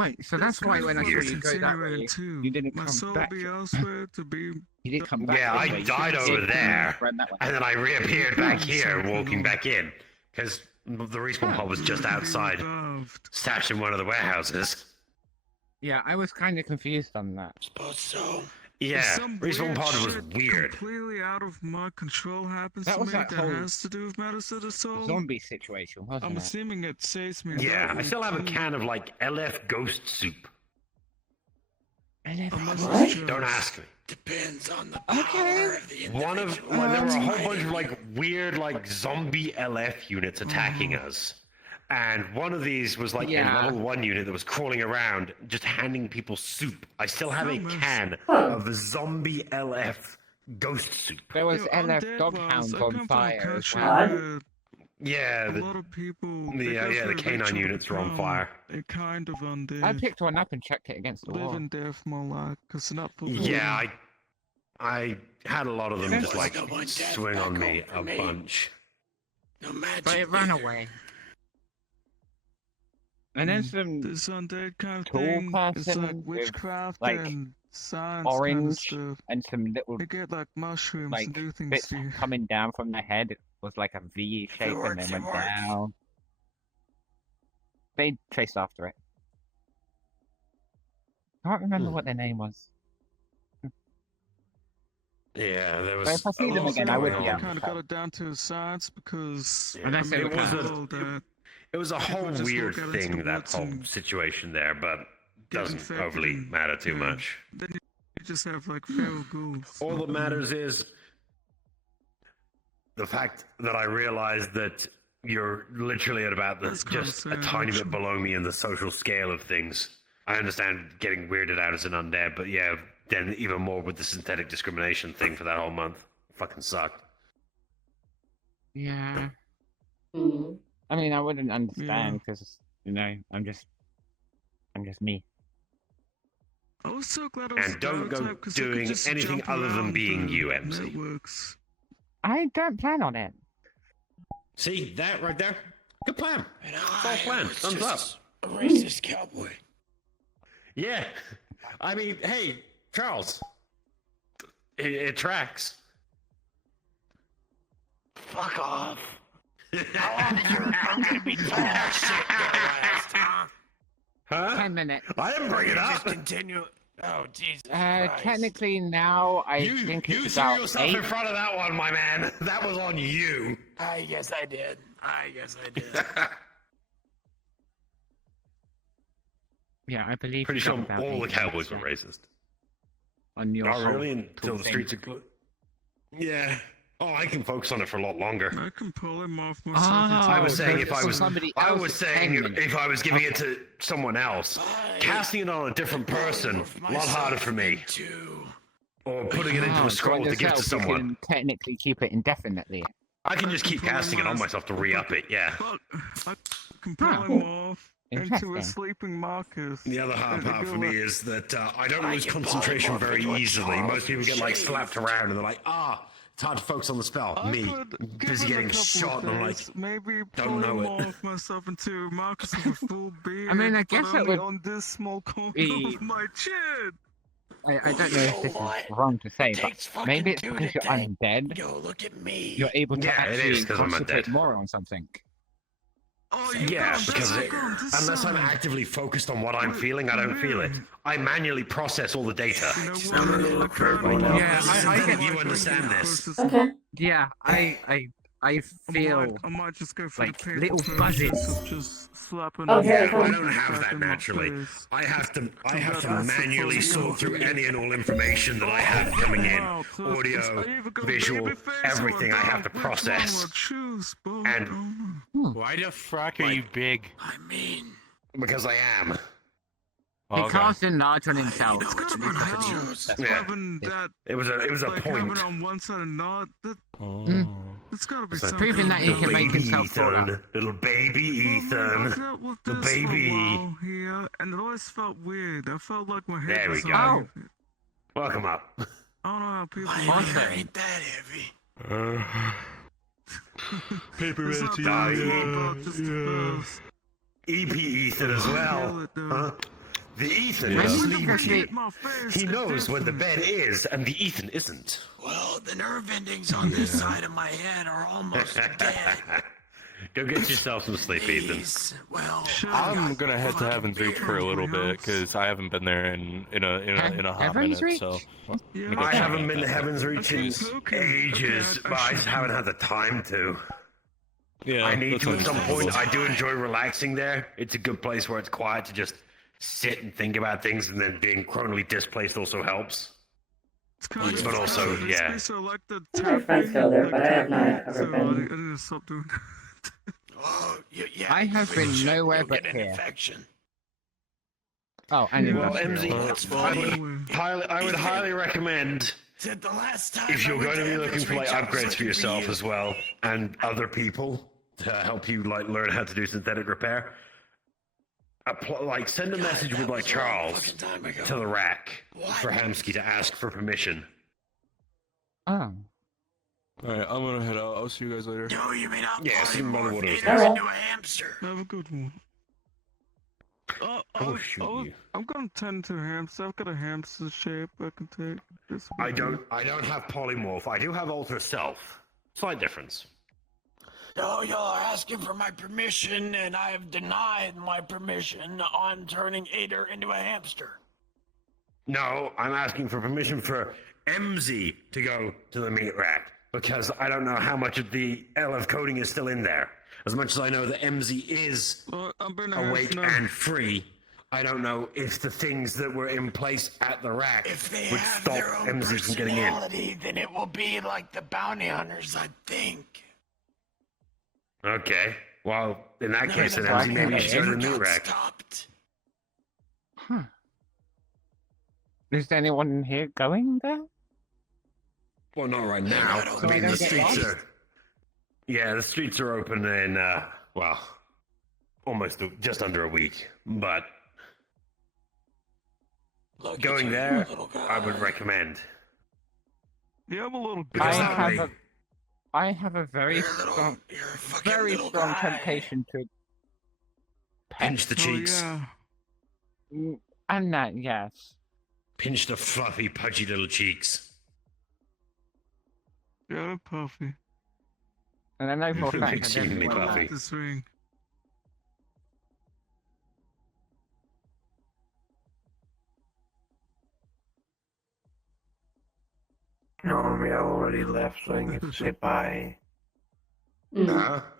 Wait, so that's why when I saw you go that way, you didn't my come soul back. be elsewhere to be. You did come back. Yeah, this I way. You died should've over did there, run that way. and then I reappeared back here, walking back in, because the respawn pod was just outside, stashed in one of the warehouses. Yeah, I was kind of confused on that. Suppose so. Yeah, Some respawn weird pod was shit weird. completely out of my control happens That to was me that that whole has to do with matters of the soul. Zombie situation, wasn't I'm it? assuming it saves me. Yeah, that I still have a way, too. can of like LF ghost soup. Unless What? it's Don't just- ask me. Depends on the power of the There were a whole bunch of like weird like zombie LF units attacking us. And one of these was like Yeah. a level 1 unit that was crawling around just handing people soup. I still have a Hummus. can Huh. of zombie LF ghost soup. There was Yo, LF Undead doghounds was- I on come from a fire as country well. where Yeah, a the, lot of people. the, yeah, the because they're canine rich, units were on become fire. A kind of undead. I picked one up and checked it against the Live wall. and death more like, cause they're not for Yeah, I had a lot of them just like No one death swing back on me home for a me. bunch. No magic. But it ran either. away. And then some This undead kind of tall thing. It's like person with, witchcraft like, and science kind of orange stuff. and some little They get like mushrooms like and do things bits to you. coming down from the head. It was like a V shape and works, then it went works. down. They chased after it. Can't remember what their name was. Yeah, there was. But if I see a them lot again, I would going be on. able Kind to of got it down to science because Unless it I'm was told a that it was a people whole just weird look out into thing, the that woods whole and situation there, but get doesn't infected overly and- matter too yeah. much. Then you just have like feral ghouls. All that matters is the fact that I realized that you're literally at about the, That's kinda just a sad, tiny bit actually. below me in the social scale of things. I understand getting weirded out as an undead, but yeah, then even more with the synthetic discrimination thing for that whole month. Fucking sucked. Yeah. Mhm. I mean, I wouldn't understand because you know I'm just me. I was so glad I was And don't go stereotyped 'cause I could doing just anything jump other than around being the you, MC. networks. I don't plan on it. See that right there? Good plan. And Well planned. was Thumbs just up. a racist cowboy. Yeah. I mean, hey, Charles. It tracks. Fuck off. How long is your I'm gonna be shit gonna last, huh? Huh? 10 minutes. I didn't bring it You up. Just continue. Oh Jesus Christ. Technically now I think You it's threw about yourself 8. in front of that one, my man. That was on you. I guess I did. I guess I did. Yeah, I believe. Pretty you sure got about all the 80%. cowboys were racist. On your Not whole really until the thing. streets are. Yeah. Oh, I can focus on it for a lot longer. I can polymorph myself. Oh, I was saying so if I for was, somebody I else, was it's saying 10 minutes. if I was giving it to someone else, casting it on a different person, a lot harder for me. Or putting it into Oh, a scroll to give to yourself, you someone. can technically keep it indefinitely. I can just keep casting it on myself to re-up it. Yeah. I can polymorph into Interesting. a sleeping Marcus. The other hard And part go for me like- is that I don't lose concentration very easily. Most people get like slapped around and they're like, it's hard to focus on the spell. I Me, could give busy it a getting couple shot, and I'm like, days, maybe don't know it. polymorph myself into Marcus with a full beard. I mean, I but guess it only would on this small corner be- of my chin. I don't know if this is wrong to say, but maybe it's because you're undead. Yo, look at me. You're able to Yeah, it actually is 'cause I'm concentrate undead. more on something. Oh, yeah, because unless I'm actively focused on what I'm feeling, I don't feel it. I manually process all the data. Yeah, I get You understand this? Okay. Yeah, I feel I might just go for like the painful little process buzzes. of just slapping Oh, a here it rock comes. I don't have back that in my naturally. face. I have to That's manually supposed to sort through be. any and all information that I have coming in. Wow, so Audio, it's either go visual, baby face or everything I have to which one process. would choose, but And Why the frack are you big? I mean, because I am. He Okay. cast enlarge on himself. it's gotta be hell. That's Yeah. Having that, It was a like having point. on one side and not, that, it's gotta be It's like, something. Proving that he little can make baby himself grow up. Ethan, little baby I've Ethan, dealt with the this for a baby. while here, and it always felt weird. I felt like my head There we was go. on it. Welcome up. I don't know how people. my Awesome. hair ain't that heavy. It's not that it's about just the best. EP Ethan as well. Feel it, though. Huh? The Ethan Yeah. is When sleep you cheap. Hit my face, He it knows where the different. bed is, and the Ethan isn't. Well, the nerve endings on this side of my head are almost dead. Go get yourself some sleep, Ethan. These, well, I'm gonna head to Heaven's Reach for a little bit because I haven't been there in a hot Heaven's minute. Reach? So Yeah. I haven't been to Heaven's Reach in Okay. ages, Okay, but I just haven't had the time to. yeah, I need that's to at some understandable. point. I do enjoy relaxing there. It's a good place where it's quiet to just sit and think about things, and then being chronally displaced also helps. It's kind of But also, it's yeah. basically like the My friends go there, but I have not ever so I been. need to stop doing that. oh, yeah, I have been finish it, nowhere you'll but get an here. infection. Oh, and Well, industrial. MZ, That's I funny. would highly recommend Said the last time if I you're went going to be looking Heaven's for like Reach, I was upgrades for looking yourself you. as well, and other people to help you like learn how to do synthetic repair. Like send a message with like was a long Charles fucking time ago. to the rack What? for Hamsky to ask for permission. Oh. Alright, I'm gonna head out. I'll see you guys later. No, you mean I'll Yeah, see my water was polymorph Alright. into a hamster. Have a good one. Oh, shoot you. I'm gonna tend to hamster. I've got a hamster shape I can take. This I don't have polymorph. I do have alter self. Slight difference. No, y'all are asking for my permission, and I have denied my permission on turning Ader into a hamster. No, I'm asking for permission for MZ to go to the meat rack because I don't know how much of the LF coding is still in there. As much as I know that MZ is I'm gonna awake have and free, I don't know if the things that were in place at the rack If they would have stop their own MZ from getting in. personality, then it will be like the bounty hunters, I think. Okay. Well, in that None case, of then the MZ maybe you should go to the bounty meat got rack. stopped. Huh. Is anyone in here going there? Well, not right Yeah, now. I don't I mean, think the they streets lost. are. Yeah, the streets are open in, well, just under a week. But Look at going you, there, little guy. I would recommend. Yeah, I'm a little bit. Because that way, I have a very You're a little- strong, you're a fucking very little strong guy. temptation to pinch the Oh, cheeks, yeah. and that, yes. pinch the fluffy, pudgy little cheeks. Yeah, they're puffy. And I know for a fact that Extremely everyone puffy. likes- This ring. No, we already left, so I can say bye. Who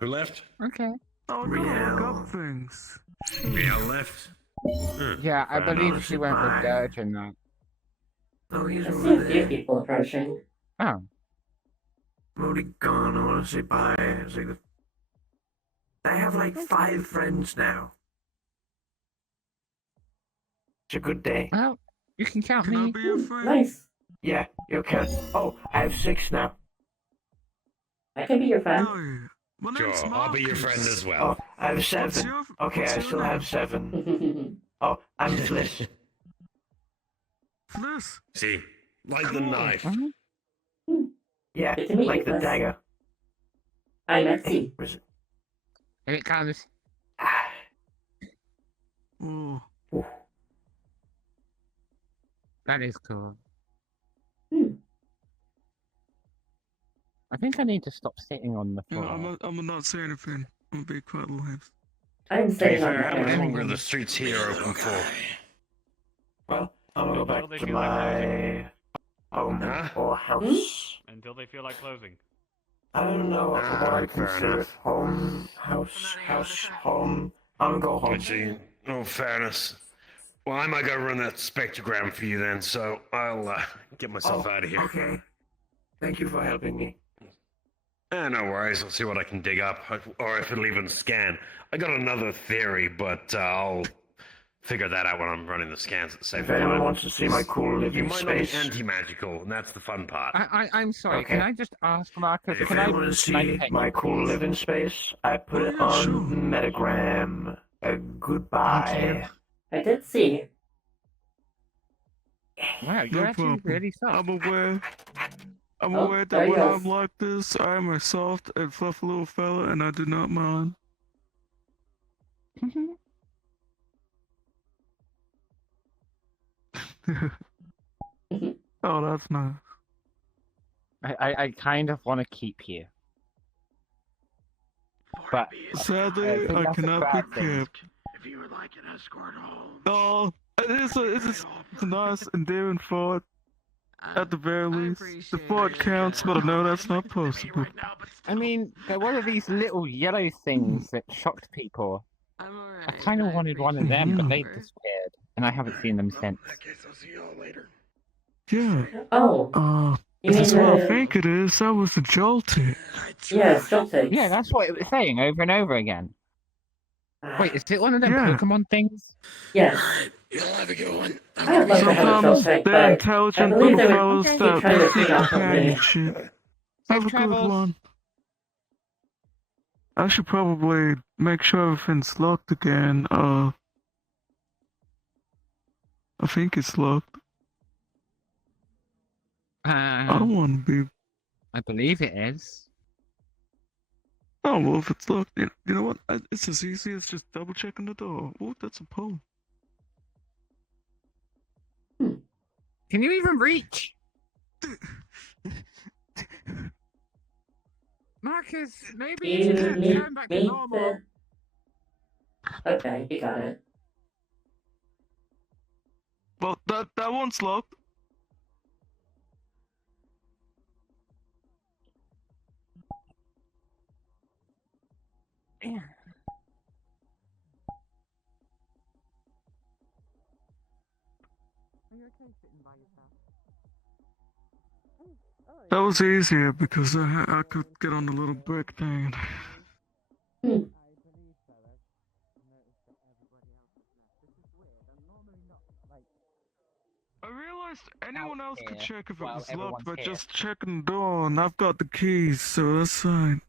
left? Okay. Oh, I gotta look up things. Riel left. Yeah, I fair believe enough. she went with Dirge and that. Oh, he's I over see a few there. people approaching. Oh. I'm already gone. I want to say bye. I have like 5 friends now. It's a good day. Well, you can count me. I'll be your friend. Nice. Yeah, you can. Oh, I have 6 now. I can be your friend. Oh, yeah. My Sure, name's I'll be your Marcus. friend as well. Oh, I have 7. Okay, what's I your still name? have 7. Oh, I'm Fliss. Fliss. See, like the Cool. knife. Yeah, Good to meet like you, the Fliss. dagger. I'm Etsy. Where's it? Here it comes. Oh. That is cool. Hmm. I think I need to stop sitting on the Yeah, floor. I'm gonna not say anything. I'm gonna be quiet little hips. I'm To be sitting on fair, the how much air. longer are the streets here open for? Well, I'm gonna go Until back they to feel like my home Huh? or house. Until they feel like closing. I don't know what I fair consider enough. home, house, home. I'm gonna go home. But see, no fairness. Well, I might go run that spectrogram for you then, so I'll get myself out of here. Okay. Thank you for helping me. No worries. I'll see what I can dig up, or if it'll even scan. I got another theory, but I'll figure that out when I'm running the scans at the same If time. anyone wants to see my cool You living might space, not be anti-magical, and that's the fun part. I'm sorry. Okay. Can I just ask, Marcus? if Can you I want to can I see pay my you, cool please? living space, I put it on Metagram. Goodbye. I did see. Wow, you're No actually problem. really soft. I'm aware Oh, that there he when goes. I'm like this, I am a soft and fluffy little fella, and I do not mind. Oh, that's nice. I kind of want to keep you. But Sadly, think I that's a cannot be bad thing. kept. If you would like an escort home, Oh, it's a nice, endearing thought. At the very least, the thought counts, but I know that's not possible. I mean, there were these little yellow things that shocked people. I kind of wanted one of them, but they disappeared, and I haven't seen them since. in that case, I'll see y'all later. Yeah. Oh. You If mean it's what I the... think it is, that was the jolted. Yeah, still takes. Yeah, that's what it was saying over and over again. Wait, is it one of them Yeah. Pokemon things? Yes. Y'all have a good one. I would love to have a Sometimes Triltec, they're but I intelligent believe little they fellows would keep that trying to seek feed off of me. companionship. Have a good travels. one. I should probably make sure everything's locked again. I think it's locked. I don't want to be. I believe it is. Oh, well, if it's locked, you know what? It's as easy as just double checking the door. Oh, that's a poem. Can you even reach? Marcus, maybe you You should need turn back to me normal. to... Okay, you got it. Well, that one's locked. Yeah. Are you okay sitting by yourself? That was easier because I could get on the little brick thing. I realized anyone else could check if it while was locked by everyone's here. just checking the door, and I've got the keys, so that's fine.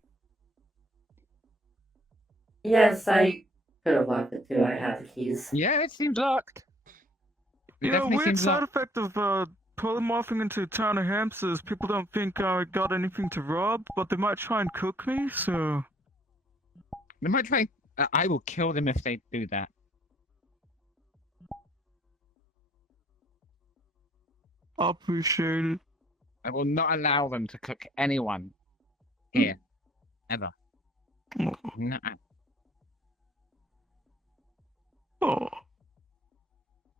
Yes, I could have locked it too. I have the keys. Yeah, it seems locked. It You know, definitely weird seems side locked. effect of polymorphing into a town of hamsters. People don't think I got anything to rob, but they might try and cook me, so... They might try. I will kill them if they do that. I appreciate it. I will not allow them to cook anyone here. Ever. Nuh-uh. Oh.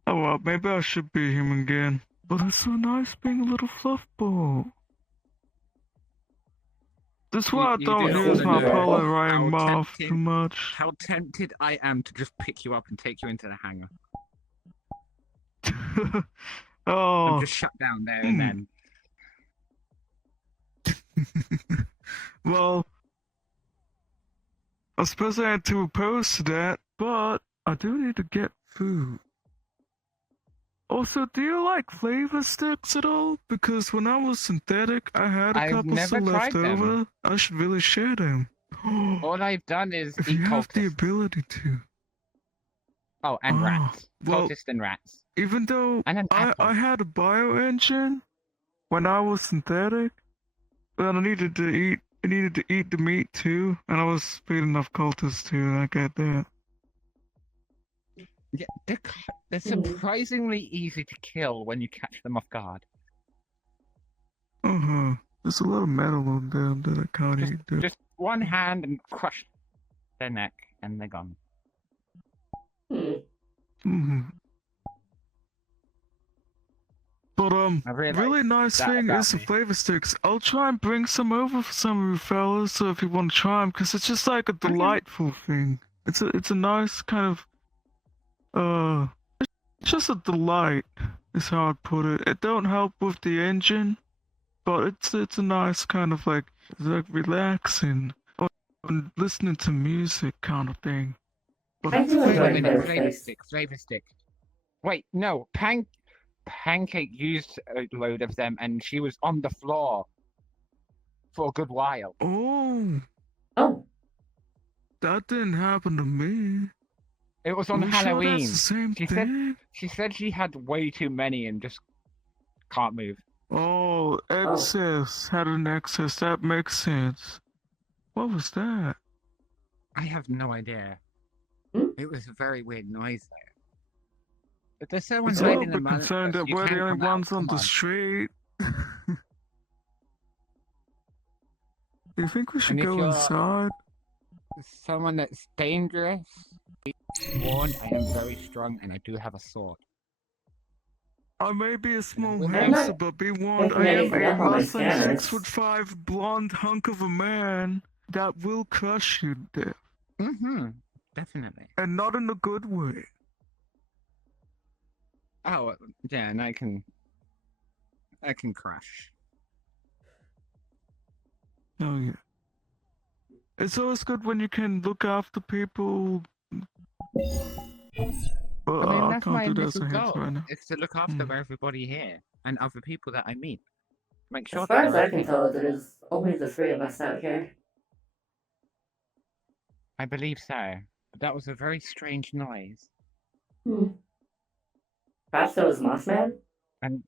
Oh well, maybe I should be him again. But it's so nice being a little fluff ball. That's why I You don't do use my know Polaroid how mouth tempted- too much. How tempted I am to just pick you up and take you into the hangar. Oh. I'm just shut down there and then. Well, I suppose I had to oppose to that, but I do need to get food. Also, do you like flavor sticks at all? Because when I was synthetic, I had a I've couple never still left tried them. over. I should really share them. All I've done is If eat you have the cultists. ability to. Oh, and Oh, rats. well, Cultists and rats. Even though And an apple. I had a bioengine when I was synthetic, but I needed to eat the meat too, and I was feeding off cultists too. I get that. Yeah, they're surprisingly easy to kill when you catch them off guard. There's a lot of metal on them that I can't eat. Though. Just one hand and crush their neck, and they're gone. But really nice that thing about is the me. flavor sticks. I'll try and bring some over for some of you fellas, so if you want to try them, because it's just like a delightful thing. It's a nice kind of it's just a delight, is how I'd put it. It don't help with the engine, but it's a nice kind of like relaxing or listening to music kind of thing. But I do enjoy Flavor flavor sticks. stick. Flavor stick. Wait, no. Pancake used a load of them, and she was on the floor for a good while. Oh, that didn't happen to me. It was on Are you sure Halloween. that's the same she thing? said she had way too many and just can't move. Oh, excess. Had an excess. That makes sense. What was that? I have no idea. It was a very weird noise there. But there's someone It's a little hiding in bit the concerned that you we're can't the only come out, ones on come the street. Do you think we should And if go you're- inside? Someone that's dangerous. Be warned, I am very strong and I do have a sword. I may be a small I'm hamster, not but be warned, I looking at am you for a help on my wrestling scanners. 6'5" blonde hunk of a man that will crush you to death. Mm-hmm. Definitely. And not in a good way. Oh, yeah, and I can crash. Oh yeah. It's always good when you can look after people. But I mean, I that's can't my do that as little a hint goal. right now. It's to look after everybody here and other people that I meet. Make sure As far as they're I can okay. tell, there's only the three of us out here. I believe so. But that was a very strange noise. Perhaps it was Mossman? And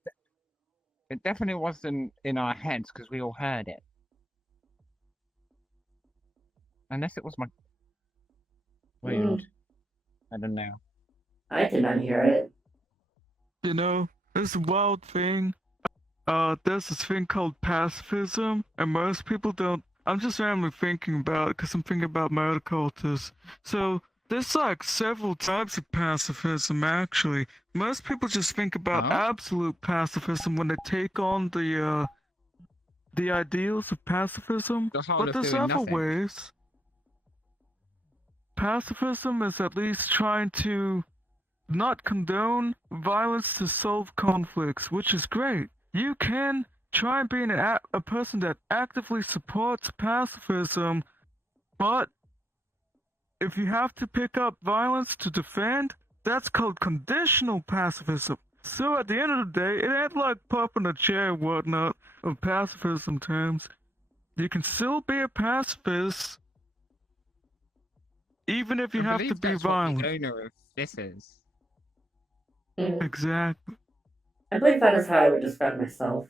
it definitely wasn't in our heads because we all heard it. Unless it was my wound. I don't know. I did not hear it. You know, it's a wild thing. There's this thing called pacifism, and most people don't. I'm just randomly thinking about it because I'm thinking about murder cultists. So there's like several types of pacifism actually. Most people just think about absolute pacifism when they take on the ideals of pacifism. whole But of there's doing other nothing. ways. Pacifism is at least trying to not condone violence to solve conflicts, which is great. You can try and be a person that actively supports pacifism, but if you have to pick up violence to defend, that's called conditional pacifism. So at the end of the day, it ain't like popping a chair and whatnot of pacifism terms. You can still be a pacifist, even if you I have believe to be that's what violent. the owner of this is. Exactly. I believe that is how I would describe myself.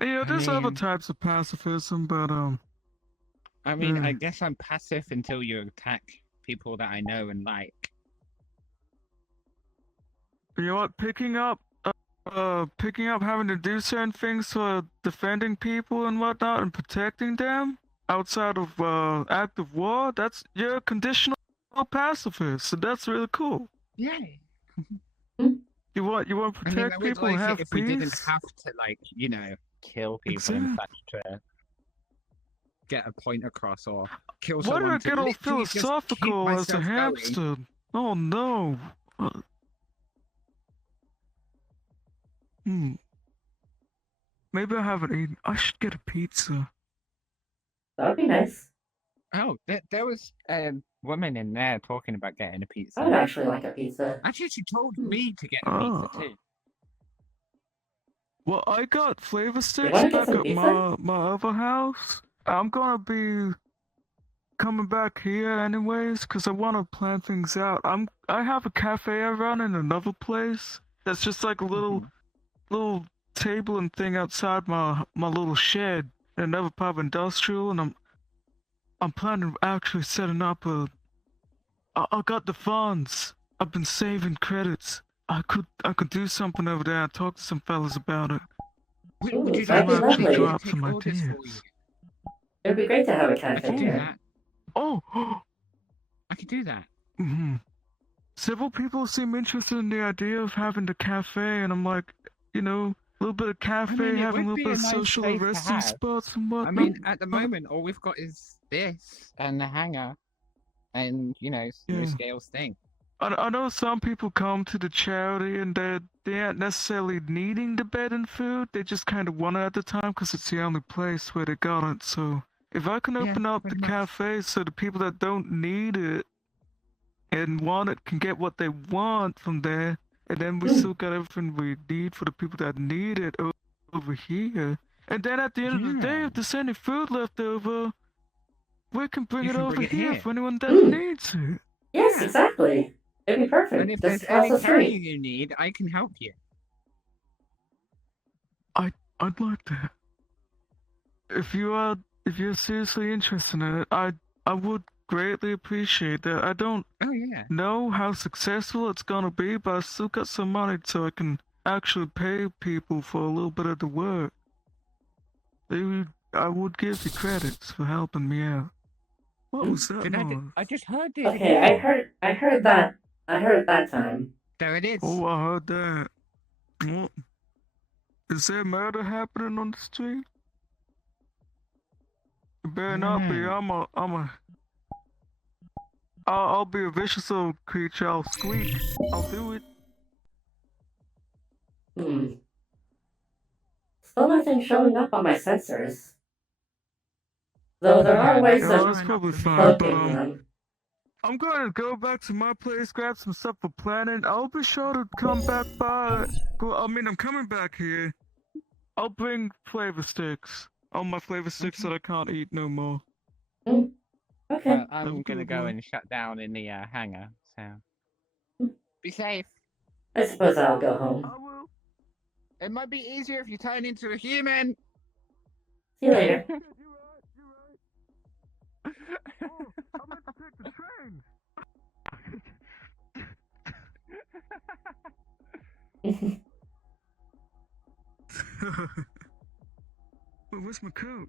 Yeah, there's other mean- types of pacifism, but I mean, I guess I'm passive until you attack people that I know and like. you know what? Picking up having to do certain things for defending people and whatnot and protecting them outside of active war. You're a conditional pacifist, so that's really cool. Yay. You want to I mean, protect that would people and like it have if we didn't peace. have to, like, you know, kill people in Exactly. such to get a point across or kill Why did I someone to get all literally just keep philosophical as a myself going. hamster? Oh no. Maybe I haven't eaten. I should get a pizza. That would be nice. Oh, there was a woman in there talking about getting a pizza. I would actually like a pizza. Actually, she told me to get a pizza too. Well, I got flavor sticks wanna get back some at pizza? my other house. I'm gonna be coming back here anyways, because I want to plan things out. I have a cafe I run in another place. That's just like a little table and thing outside my little shed in another part of industrial, and I'm planning on actually setting up a. I got the funds. I've been saving credits. I could do something over there and talk to some fellas about it. Would you that'd like be me lovely. to Drop take some orders ideas. for you? It would be great to have a I cafe could do here. that. Oh. I could do that. Several people seem interested in the idea of having the cafe, and I'm like, a little bit of cafe, I mean, it having a would little be bit a of nice social place to resting have. spots and whatnot. I mean, at the moment, all we've got is this. And the hangar, and smooth scales thing. I know some people come to the charity and they aren't necessarily needing the bed and food. They just kind of want it at the time because it's the only place where they got it. So if I can open up the pretty much. cafe so the people that don't need it and want it can get what they want from there, and then we still got everything we need for the people that need it over here. And then at the end of the day, if there's any food left over, we can bring You it can over bring it here here. for anyone that needs it. Yes, exactly. It'd be perfect. And if Just there's any across the carrying street. you need, I can help you. I'd like that. If you're seriously interested in it, I would greatly appreciate that. I don't know how successful it's gonna be, but I still got some money so I can actually pay people for a little bit of the work. I would give you credits for helping me out. What was that noise? I just heard it Okay, again. I heard that. I heard it that time. There it is. Oh, I heard that. What? Is there murder happening on the street? It better not be. I'll be a vicious old creature. I'll squeak. I'll do it. Still nothing showing up on my sensors. Though there are ways that's of probably fine, but locating them. I'm gonna go back to my place, grab some stuff for planning. I'll be sure to come back by. I'm coming back here. I'll bring flavor sticks. All my flavor sticks that I can't eat no more. Okay. I'm gonna go and shut down in the hangar. So be safe. I suppose I'll go home. I will. It might be easier if you turn into a human. See you later. You're right. Oh, I meant to take the train. Where's my coat?